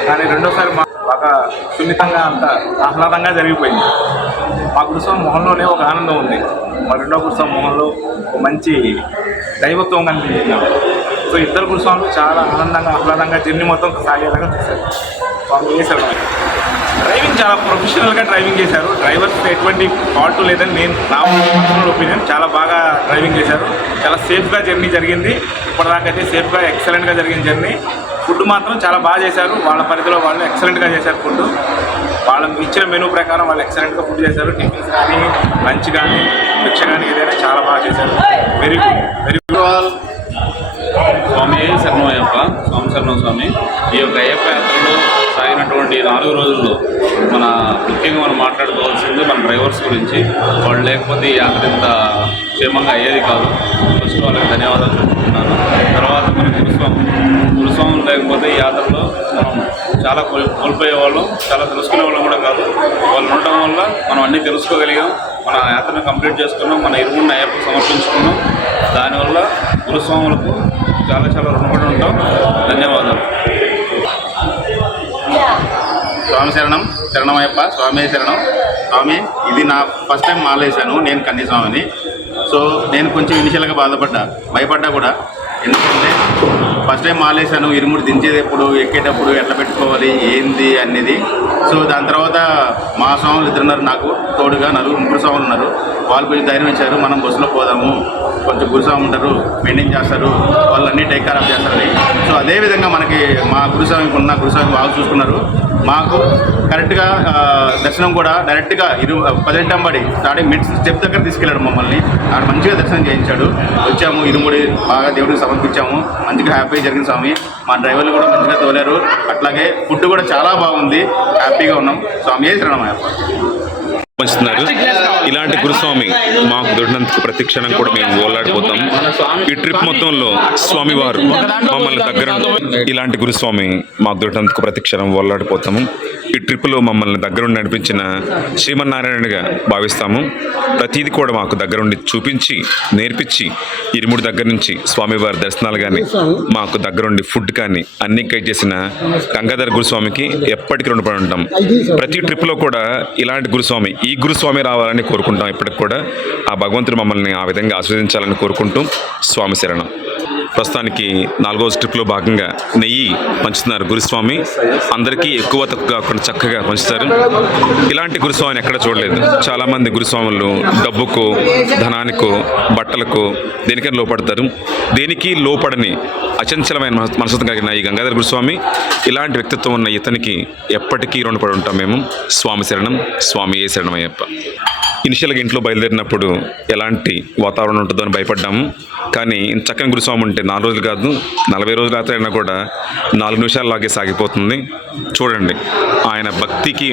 కానీ రెండోసారి బాగా సున్నితంగా అంత ఆహ్లాదంగా జరిగిపోయింది. మా గురుస్వామి మొహంలోనే ఒక ఆనందం ఉంది. మా రెండో గురుస్వామి మొహంలో ఒక మంచి దైవత్వం కనిపించింది. సో 2 గురుస్వాములు చాలా ఆనందంగా ఆహ్లాదంగా జర్నీ మొత్తం సాగేలాగా చూశారు. స్వామి చేశారు. డ్రైవింగ్ చాలా ప్రొఫెషనల్గా డ్రైవింగ్ చేశారు. డ్రైవర్స్ ఎటువంటి ఫాల్ట్ లేదని నా పర్సనల్ ఒపీనియన్. చాలా బాగా డ్రైవింగ్ చేశారు. చాలా సేఫ్గా జర్నీ జరిగింది. ఇప్పటిదాకైతే సేఫ్గా ఎక్సలెంట్గా జరిగిన జర్నీ. ఫుడ్ మాత్రం చాలా బాగా చేశారు. వాళ్ళ పరిధిలో వాళ్ళు ఎక్సలెంట్గా చేశారు ఫుడ్. వాళ్ళకి ఇచ్చిన మెనూ ప్రకారం వాళ్ళు ఎక్సలెంట్గా ఫుడ్ చేశారు. టిఫిన్స్ కానీ లంచ్ కానీ భిక్ష కానీ ఏదైనా చాలా బాగా చేశారు. Very good, very good. స్వామి శరణమయ్యప్ప. స్వామి శరణం స్వామి. ఈ యొక్క అయ్యప్ప యాత్రలో సాగినటువంటి 4 రోజుల్లో ముఖ్యంగా మనం మాట్లాడుకోవాల్సింది మన డ్రైవర్స్ గురించి. వాళ్ళు లేకపోతే ఈ యాత్ర ఇంత క్షేమంగా అయ్యేది కాదు. ఫస్ట్ వాళ్ళకి ధన్యవాదాలు చెప్పుకుంటున్నాను. తర్వాత మన గురుస్వాములు లేకపోతే ఈ యాత్రలో మనం చాలా కోల్పోయేవాళ్ళం, చాలా తెలుసుకునే వాళ్ళం కూడా కాదు. వాళ్ళు ఉండటం వల్ల మనం అన్నీ తెలుసుకోగలిగాం. మన యాత్రను కంప్లీట్ చేసుకున్నాం. మన ఇరువున్న అయ్యప్ప సమర్పించుకున్నాం. దానివల్ల గురుస్వాములకు చాలా చాలా రుణపడి ఉంటాం. ధన్యవాదాలు. స్వామి శరణం. శరణమయ్యప్ప. స్వామి శరణం. స్వామి, ఇది నా ఫస్ట్ టైం మాలేశాను. నేను కన్యస్వామిని. సో నేను కొంచెం ఇనిషియల్గా భయపడ్డా కూడా. ఎందుకంటే ఫస్ట్ టైం మాలేసాను, ఇరుముడి దించేటప్పుడు ఎక్కేటప్పుడు ఎట్లా పెట్టుకోవాలి ఏంది అనేది. సో దాని తర్వాత మా స్వాములు ఇద్దరున్నారు, నాకు తోడుగా ముగ్గురు స్వాములు ఉన్నారు. వాళ్ళు కొంచెం ధైర్యం ఇచ్చారు, మనం బస్సులో పోదాము, కొంచెం గురుస్వామి ఉంటారు, మెయింటైన్ చేస్తారు, వాళ్ళన్నీ టేక్ కేర్ ఆఫ్ చేస్తారని. సో అదేవిధంగా మనకి మా గురుస్వామికి ఉన్న గురుస్వామి బాగా చూసుకున్నారు. మాకు కరెక్ట్గా దర్శనం కూడా డైరెక్ట్గా 18 స్టార్టింగ్ మిడ్ స్టెప్ దగ్గర తీసుకెళ్ళాడు మమ్మల్ని. ఆడ మంచిగా దర్శనం చేయించాడు. వచ్చాము, ఇరుముడి బాగా దేవుడికి సమర్పించాము, మంచిగా హ్యాపీగా జరిగింది స్వామి. మా డ్రైవర్లు కూడా మంచిగా తోలారు. అట్లాగే ఫుడ్ కూడా చాలా బాగుంది, హ్యాపీగా ఉన్నాం. స్వామి శరణమయ్యప్ప. పంచుతున్నారు. ఇలాంటి గురుస్వామి మాకు దొరికినందుకు ప్రతి క్షణం కూడా మేము ఓలాడిపోతాం. ఈ ట్రిప్ మొత్తంలో స్వామివారు మమ్మల్ని దగ్గర, ఇలాంటి గురుస్వామి మాకు దొరికినందుకు ప్రతి క్షణం ఓలాడిపోతాము. ఈ ట్రిప్లో మమ్మల్ని దగ్గరుండి నడిపించిన శ్రీమన్నారాయణగా భావిస్తాము. ప్రతిదీ కూడా మాకు దగ్గరుండి చూపించి నేర్పించి ఇరుముడి దగ్గర నుంచి స్వామివారి దర్శనాలు కానీ మాకు దగ్గరుండి ఫుడ్ కానీ అన్ని గైడ్ చేసిన గంగాధర గురుస్వామికి ఎప్పటికీ రుణపడి ఉంటాం. ప్రతి ట్రిప్లో కూడా ఇలాంటి గురుస్వామి, ఈ గురుస్వామి రావాలని కోరుకుంటాం. ఇప్పటికి కూడా ఆ భగవంతుడు మమ్మల్ని ఆ విధంగా ఆశీర్వదించాలని కోరుకుంటూ స్వామి శరణం. ప్రస్తుతానికి 4వ ట్రిప్లో భాగంగా నెయ్యి పంచుతున్నారు గురుస్వామి. అందరికీ ఎక్కువ తక్కువ కాకుండా చక్కగా పంచుతారు. ఇలాంటి గురుస్వామిని ఎక్కడ చూడలేదు. చాలామంది గురుస్వాములు డబ్బుకు, ధనానికో, బట్టలకు దేనికైనా లోపడతారు. దేనికి లోపడని అచంచలమైన మనస్తత్వం కలిగిన ఈ గంగాధర గురుస్వామి, ఇలాంటి వ్యక్తిత్వం ఉన్న ఇతనికి ఎప్పటికీ రుణపడి ఉంటాం మేము. స్వామి శరణం. స్వామి ఏ శరణమయ్యప్ప. ఇనిషియల్గా ఇంట్లో బయలుదేరినప్పుడు ఎలాంటి వాతావరణం ఉంటుందో అని భయపడ్డాము. కానీ చక్కని గురుస్వామి ఉంటే 4 రోజులు కాదు 40 రోజుల యాత్ర అయినా కూడా 4 నిమిషాల్లాగే సాగిపోతుంది. చూడండి, ఆయన భక్తికి,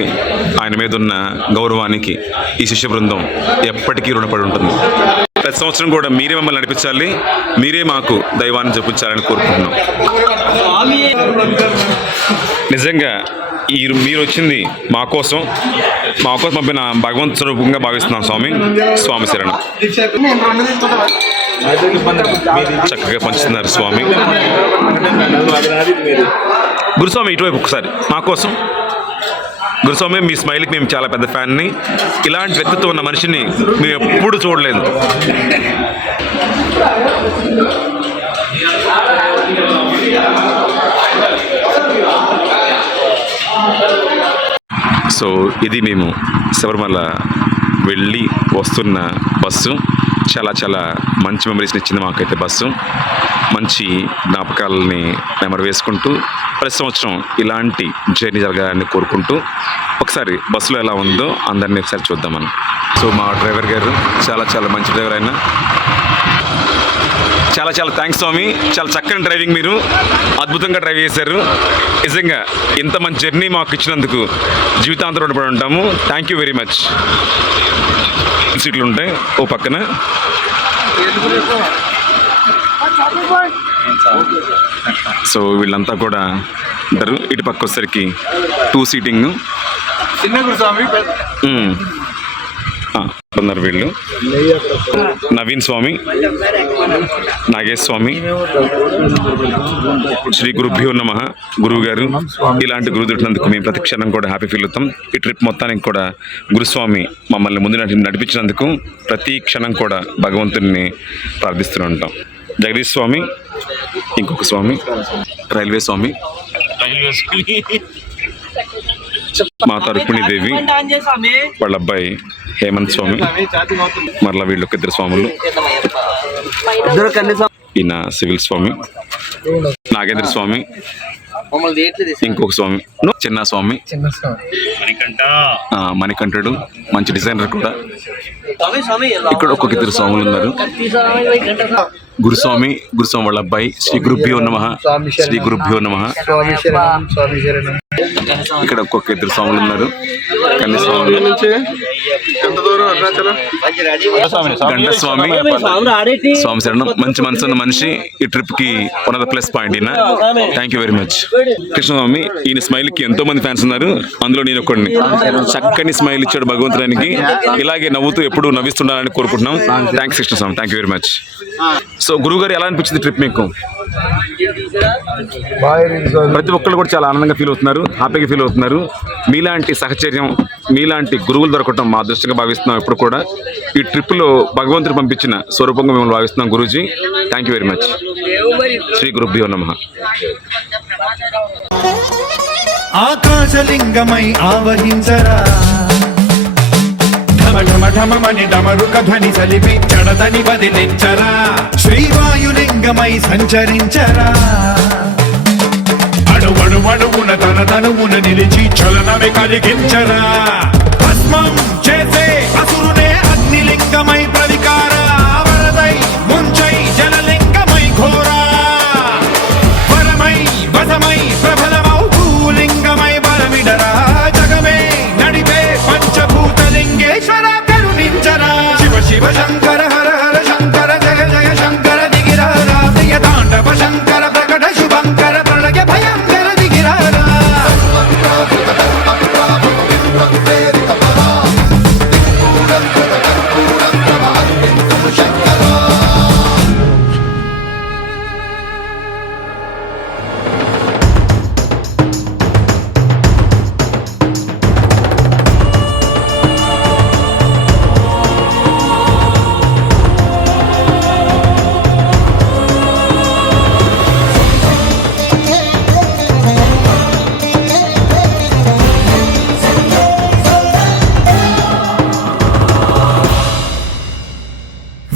ఆయన మీద ఉన్న గౌరవానికి ఈ శిష్య బృందం ఎప్పటికీ రుణపడి ఉంటుంది. ప్రతి సంవత్సరం కూడా మీరే మమ్మల్ని నడిపించాలి, మీరే మాకు దైవాన్ని చూపించాలని కోరుకుంటున్నాం. నిజంగా మీరు వచ్చింది మా కోసం పంపిన భగవంతు స్వరూపంగా భావిస్తున్నాం స్వామి. స్వామి శరణం. చక్కగా పంచుతున్నారు స్వామి. గురుస్వామి ఇటువైపు ఒకసారి మా కోసం. గురుస్వామి, మీ స్మైల్కి మేము చాలా పెద్ద ఫ్యాన్ని. ఇలాంటి వ్యక్తిత్వం ఉన్న మనిషిని మేము ఎప్పుడు చూడలేదు. సో ఇది మేము శబరిమల వెళ్ళి వస్తున్న బస్సు. చాలా చాలా మంచి మెమరీస్ని ఇచ్చింది మాకైతే బస్సు. మంచి జ్ఞాపకాలని నెమరు వేసుకుంటూ ప్రతి సంవత్సరం ఇలాంటి జర్నీ జరగాలని కోరుకుంటూ ఒకసారి బస్సులో ఎలా ఉందో అందరినీ ఒకసారి చూద్దామని. సో మా డ్రైవర్ గారు చాలా చాలా మంచి డ్రైవర్ అయినా. చాలా చాలా థ్యాంక్స్ స్వామి. చాలా చక్కని డ్రైవింగ్, మీరు అద్భుతంగా డ్రైవ్ చేశారు. నిజంగా ఇంత మంచి జర్నీ మాకు ఇచ్చినందుకు జీవితాంతం రుణపడి ఉంటాము. Thank you very much. సీట్లు ఉంటాయి ఓ పక్కన. సో వీళ్ళంతా కూడా ఉంటారు. ఇటు పక్క వచ్చేసరికి 2 సీటింగ్ ఉన్నారు వీళ్ళు. నవీన్ స్వామి, నాగేశ్ స్వామి, శ్రీ గురుభ్యో నమః గురువు గారు. ఇలాంటి గురువు దొరికినందుకు మేము ప్రతి క్షణం కూడా హ్యాపీ ఫీల్ అవుతాం. ఈ ట్రిప్ మొత్తానికి కూడా గురుస్వామి మమ్మల్ని ముందు నడిపించినందుకు ప్రతి క్షణం కూడా భగవంతుడిని ప్రార్థిస్తూ ఉంటాం. జగదీష్ స్వామి, ఇంకొక స్వామి రైల్వే స్వామి, మాతా రుక్మిణీదేవి, వాళ్ళ అబ్బాయి హేమంత్ స్వామి, మరలా వీళ్ళు 2 స్వాములు. ఈయన సివిల్ స్వామి, నాగేంద్ర స్వామి, ఇంకొక స్వామి చిన్న స్వామి, మణికంఠుడు మంచి డిజైనర్ కూడా. ఇక్కడ ఒక్కొక్క 2 స్వాములు ఉన్నారు. గురుస్వామి వాళ్ళ అబ్బాయి. శ్రీ గురుభ్యో నమః. శ్రీ గురుభ్యో నమః. ఇక్కడ ఒక్కొక్క 2 స్వాములు ఉన్నారు. గండ స్వామి, స్వామి శరణం. మంచి మనసు ఉన్న మనిషి. ఈ ట్రిప్ కి one of the plus point ఈయన. Thank you very much. Krishnaswamy, ఈయన స్మైల్ కి ఎంతో మంది ఫ్యాన్స్ ఉన్నారు, అందులో నేను ఒకడిని. చక్కని స్మైల్ ఇచ్చాడు భగవంతుడానికి. ఇలాగే నవ్వుతూ ఎప్పుడు నవ్విస్తుండాలని కోరుకుంటున్నాం. Thanks Krishnaswamy. Thank you very much. So గురువు గారు ఎలా అనిపించింది ట్రిప్ మీకు? ప్రతి ఒక్కళ్ళు కూడా చాలా ఆనందంగా ఫీల్ అవుతున్నారు, హ్యాపీగా ఫీల్ అవుతున్నారు. మీలాంటి సహచర్యం, మీలాంటి గురువులు దొరకటం మా అదృష్టంగా భావిస్తున్నాం. ఇప్పుడు కూడా ఈ ట్రిప్లో భగవంతుడు పంపించిన స్వరూపంగా మేము భావిస్తున్నాం. గురూజీ, థ్యాంక్ యూ వెరీ మచ్. శ్రీ గురుభ్యో నమః. ఆకాశలింగమై ఆవహించరా, ఢమఢమని డమరుక ధ్వని సలిపి చడదని వదిలించరా, శ్రీవాయులింగమై సంచరించరా, అణువణువున తన తనువున నిలిచి చలనమే కలిగించరా, భస్మం చేసే అసురునే అగ్నిలింగమై ప్రవికార, వరదై ముంచై జలలింగమై ఘోరా, వరమై వసమై ప్రబలమౌ భూలింగమై బలమిడరా, జగమే నడిపే పంచభూతలింగేశ్వర కరుణించరా, శివ శివ శంకర హర హర శంకర జయ జయ శంకర దిగిరారా, ప్రియ తాండవ శంకర ప్రకట శుభంకర ప్రళయ భయంకర దిగిరారా.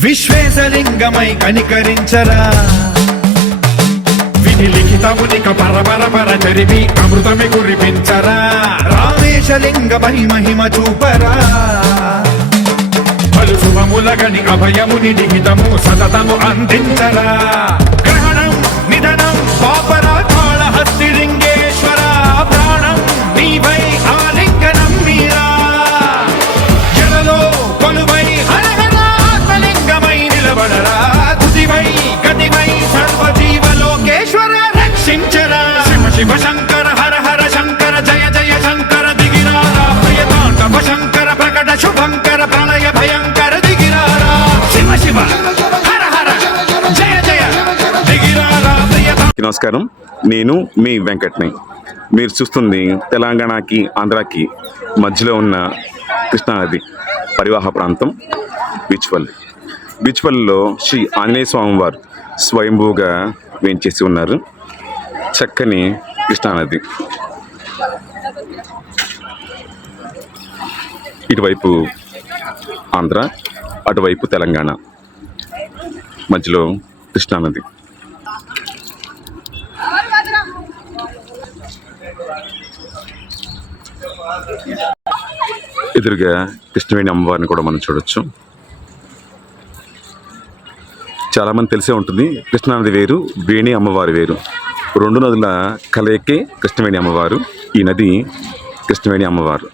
విశ్వేశలింగమై కనికరించరా, విధి లిఖితమునిక పరపర పర చరివి అమృతమి కురిపించరా, రామేశలింగమై మహిమ చూపరా, పలు శుభములగని అభయముని లిఖితము సతతము అందించరా, గ్రహణం నిధనం పాపరా కాళహస్తిలింగేశ్వర, ప్రాణం నీవై ఆలింగనం మీరా, జలలో కొలువై తుదివై గతివై సర్వజీవలోకేశ్వర రక్షించరా, శివ శివ శంకర హర హర శంకర జయ జయ శంకర దిగిరారా, ప్రియ తాండవ శంకర ప్రకట శుభంకర ప్రళయ భయంకర దిగిరారా, శివ శివ హర హర జయ జయ దిగిరారా, ప్రియ. నమస్కారం, నేను మీ వెంకట్ని. మీరు చూస్తుంది తెలంగాణకి ఆంధ్రాకి మధ్యలో ఉన్న కృష్ణానది పరివాహ ప్రాంతం బీచ్పల్లి. బీచ్పల్లిలో శ్రీ ఆంజనేయ స్వామి వారు స్వయంభూగా వేంచేసి ఉన్నారు. చక్కని కృష్ణానది. ఇటువైపు ఆంధ్ర, అటువైపు తెలంగాణ, మధ్యలో కృష్ణానది. ఎదురుగా కృష్ణవేణి అమ్మవారిని కూడా మనం చూడొచ్చు. చాలామంది తెలిసే ఉంటుంది, కృష్ణానది వేరు, వేణి అమ్మవారు వేరు. రెండు నదుల కలయికే కృష్ణవేణి అమ్మవారు. ఈ నది కృష్ణవేణి అమ్మవారు.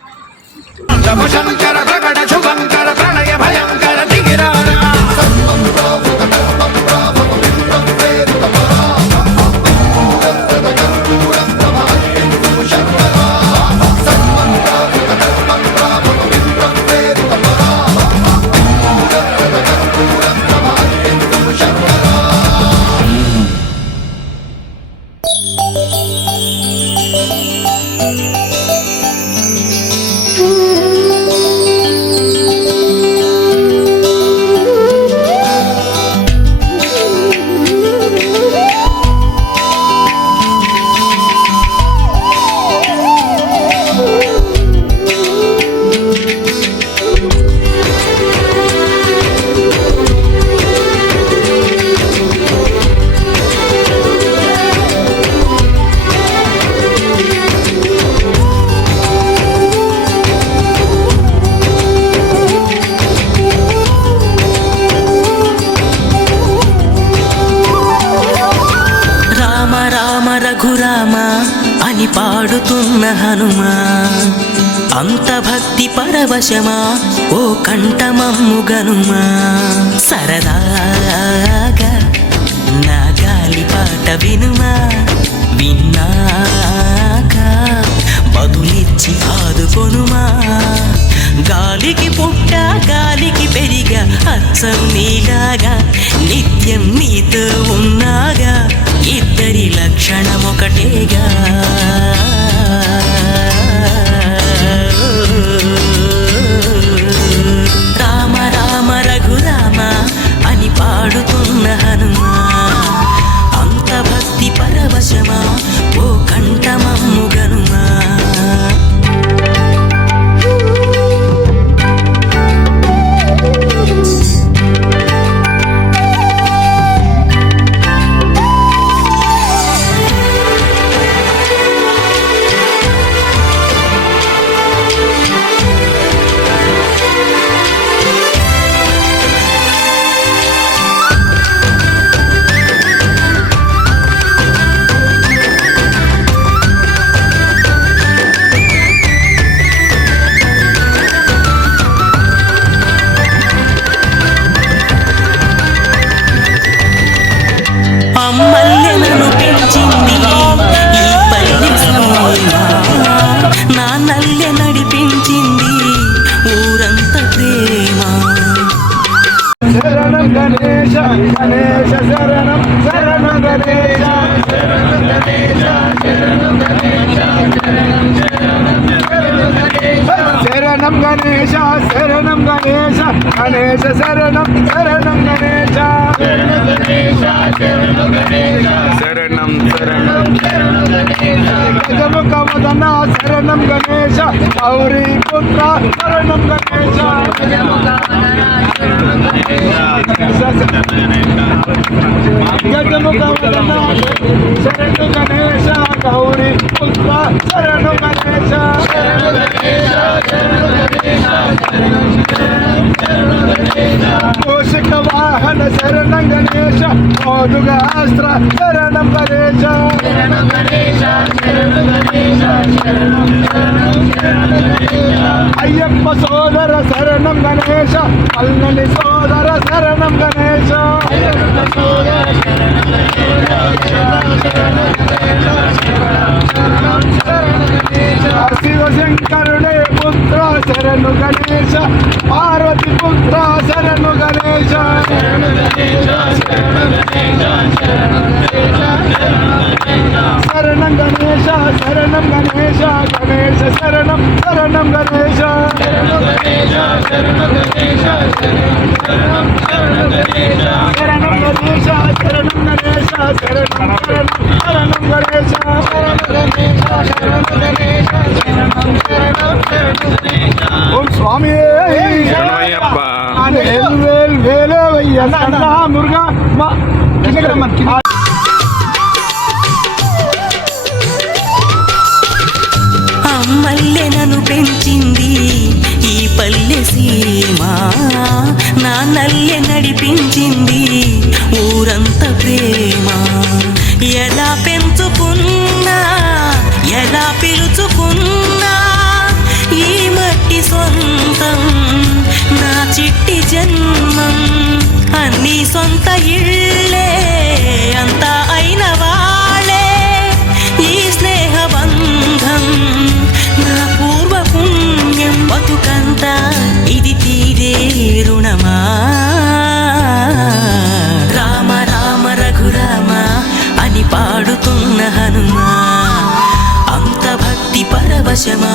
అని పాడుతున్న హనుమా, అంత భక్తి పరవశమా ఓ కంఠమమ్ము గనుమా, సరదాగా నా గాలి పాట వినుమా, విన్నాక బదులిచ్చి ఆదుకొనుమా, గాలికి పుట్ట గాలికి పెరిగా అచ్చం నీలాగా నిత్యం నీతో ఉన్నాగా, ఇద్దరి లక్షణం ఒకటేగా. రామ రామ రఘురామ అని పాడుతున్న హనుమా, అంత భక్తి పరవశమా ఓ కంఠమమ్ము గనుమా. అమ్మల్లెలను పెంచింది ఈ పల్లె సీమ, నా నల్లె నడిపించింది ఊరంత ప్రేమ. శరణం గణేశ గణేశ శరణం శరణం గణేశ శరణం గణేశ శరణం గణేశ శరణం గణేశ శరణం గణేశ గణేశ శరణం శరణం గణేశ శరణం గణేశ శరణం శరణం గజముఖ వదన శరణం గణేశ గౌరీ పుత్ర శరణం గణేశ గజముఖ వదన శరణం గణేశ గౌరీ పుత్ర శరణం గణేశ మూషిక వాహన శరణం గణేశ మోదుగాస్త్ర శరణం గణేశ అయ్యప్ప సోదర శరణం గణేశ పల్లని సోదర శరణం గణేశ శివశంకరుడే పుత్ర శరణు గణేశ పార్వతి పుత్ర శరణు గణేశ శరణం గణేశ శరణం గణేశ గణేశ శరణం శరణం గణేశ శరణం గణేశ శరణం గణేశ శరణం గణేశ శరణం గణేశ శరణం గణేశ శరణం శరణం గణేశ శరణం గణేశ ఓం స్వామి శరణమయ్యప్ప. వేలవయ్య మురుగా అమ్మల్లెనను పెంచింది ఈ పల్లె సీమ, నా నల్లె నడిపించింది ఊరంత ప్రేమ. ఎలా పెంచుకున్నా ఎలా పిలుచుకున్నా ఈ మట్టి సొంతం నా చిట్టి జన్మం. అన్ని సొంత ఇళ్ళే అంతా అయిన వాళ్ళే ఈ స్నేహ బంధం నా పూర్వ పుణ్యం. బతుకంతా ఇది తీరే రుణమా. రామ రామ రఘురామ అని పాడుతున్న హనుమా, అంత భక్తి పరవశమా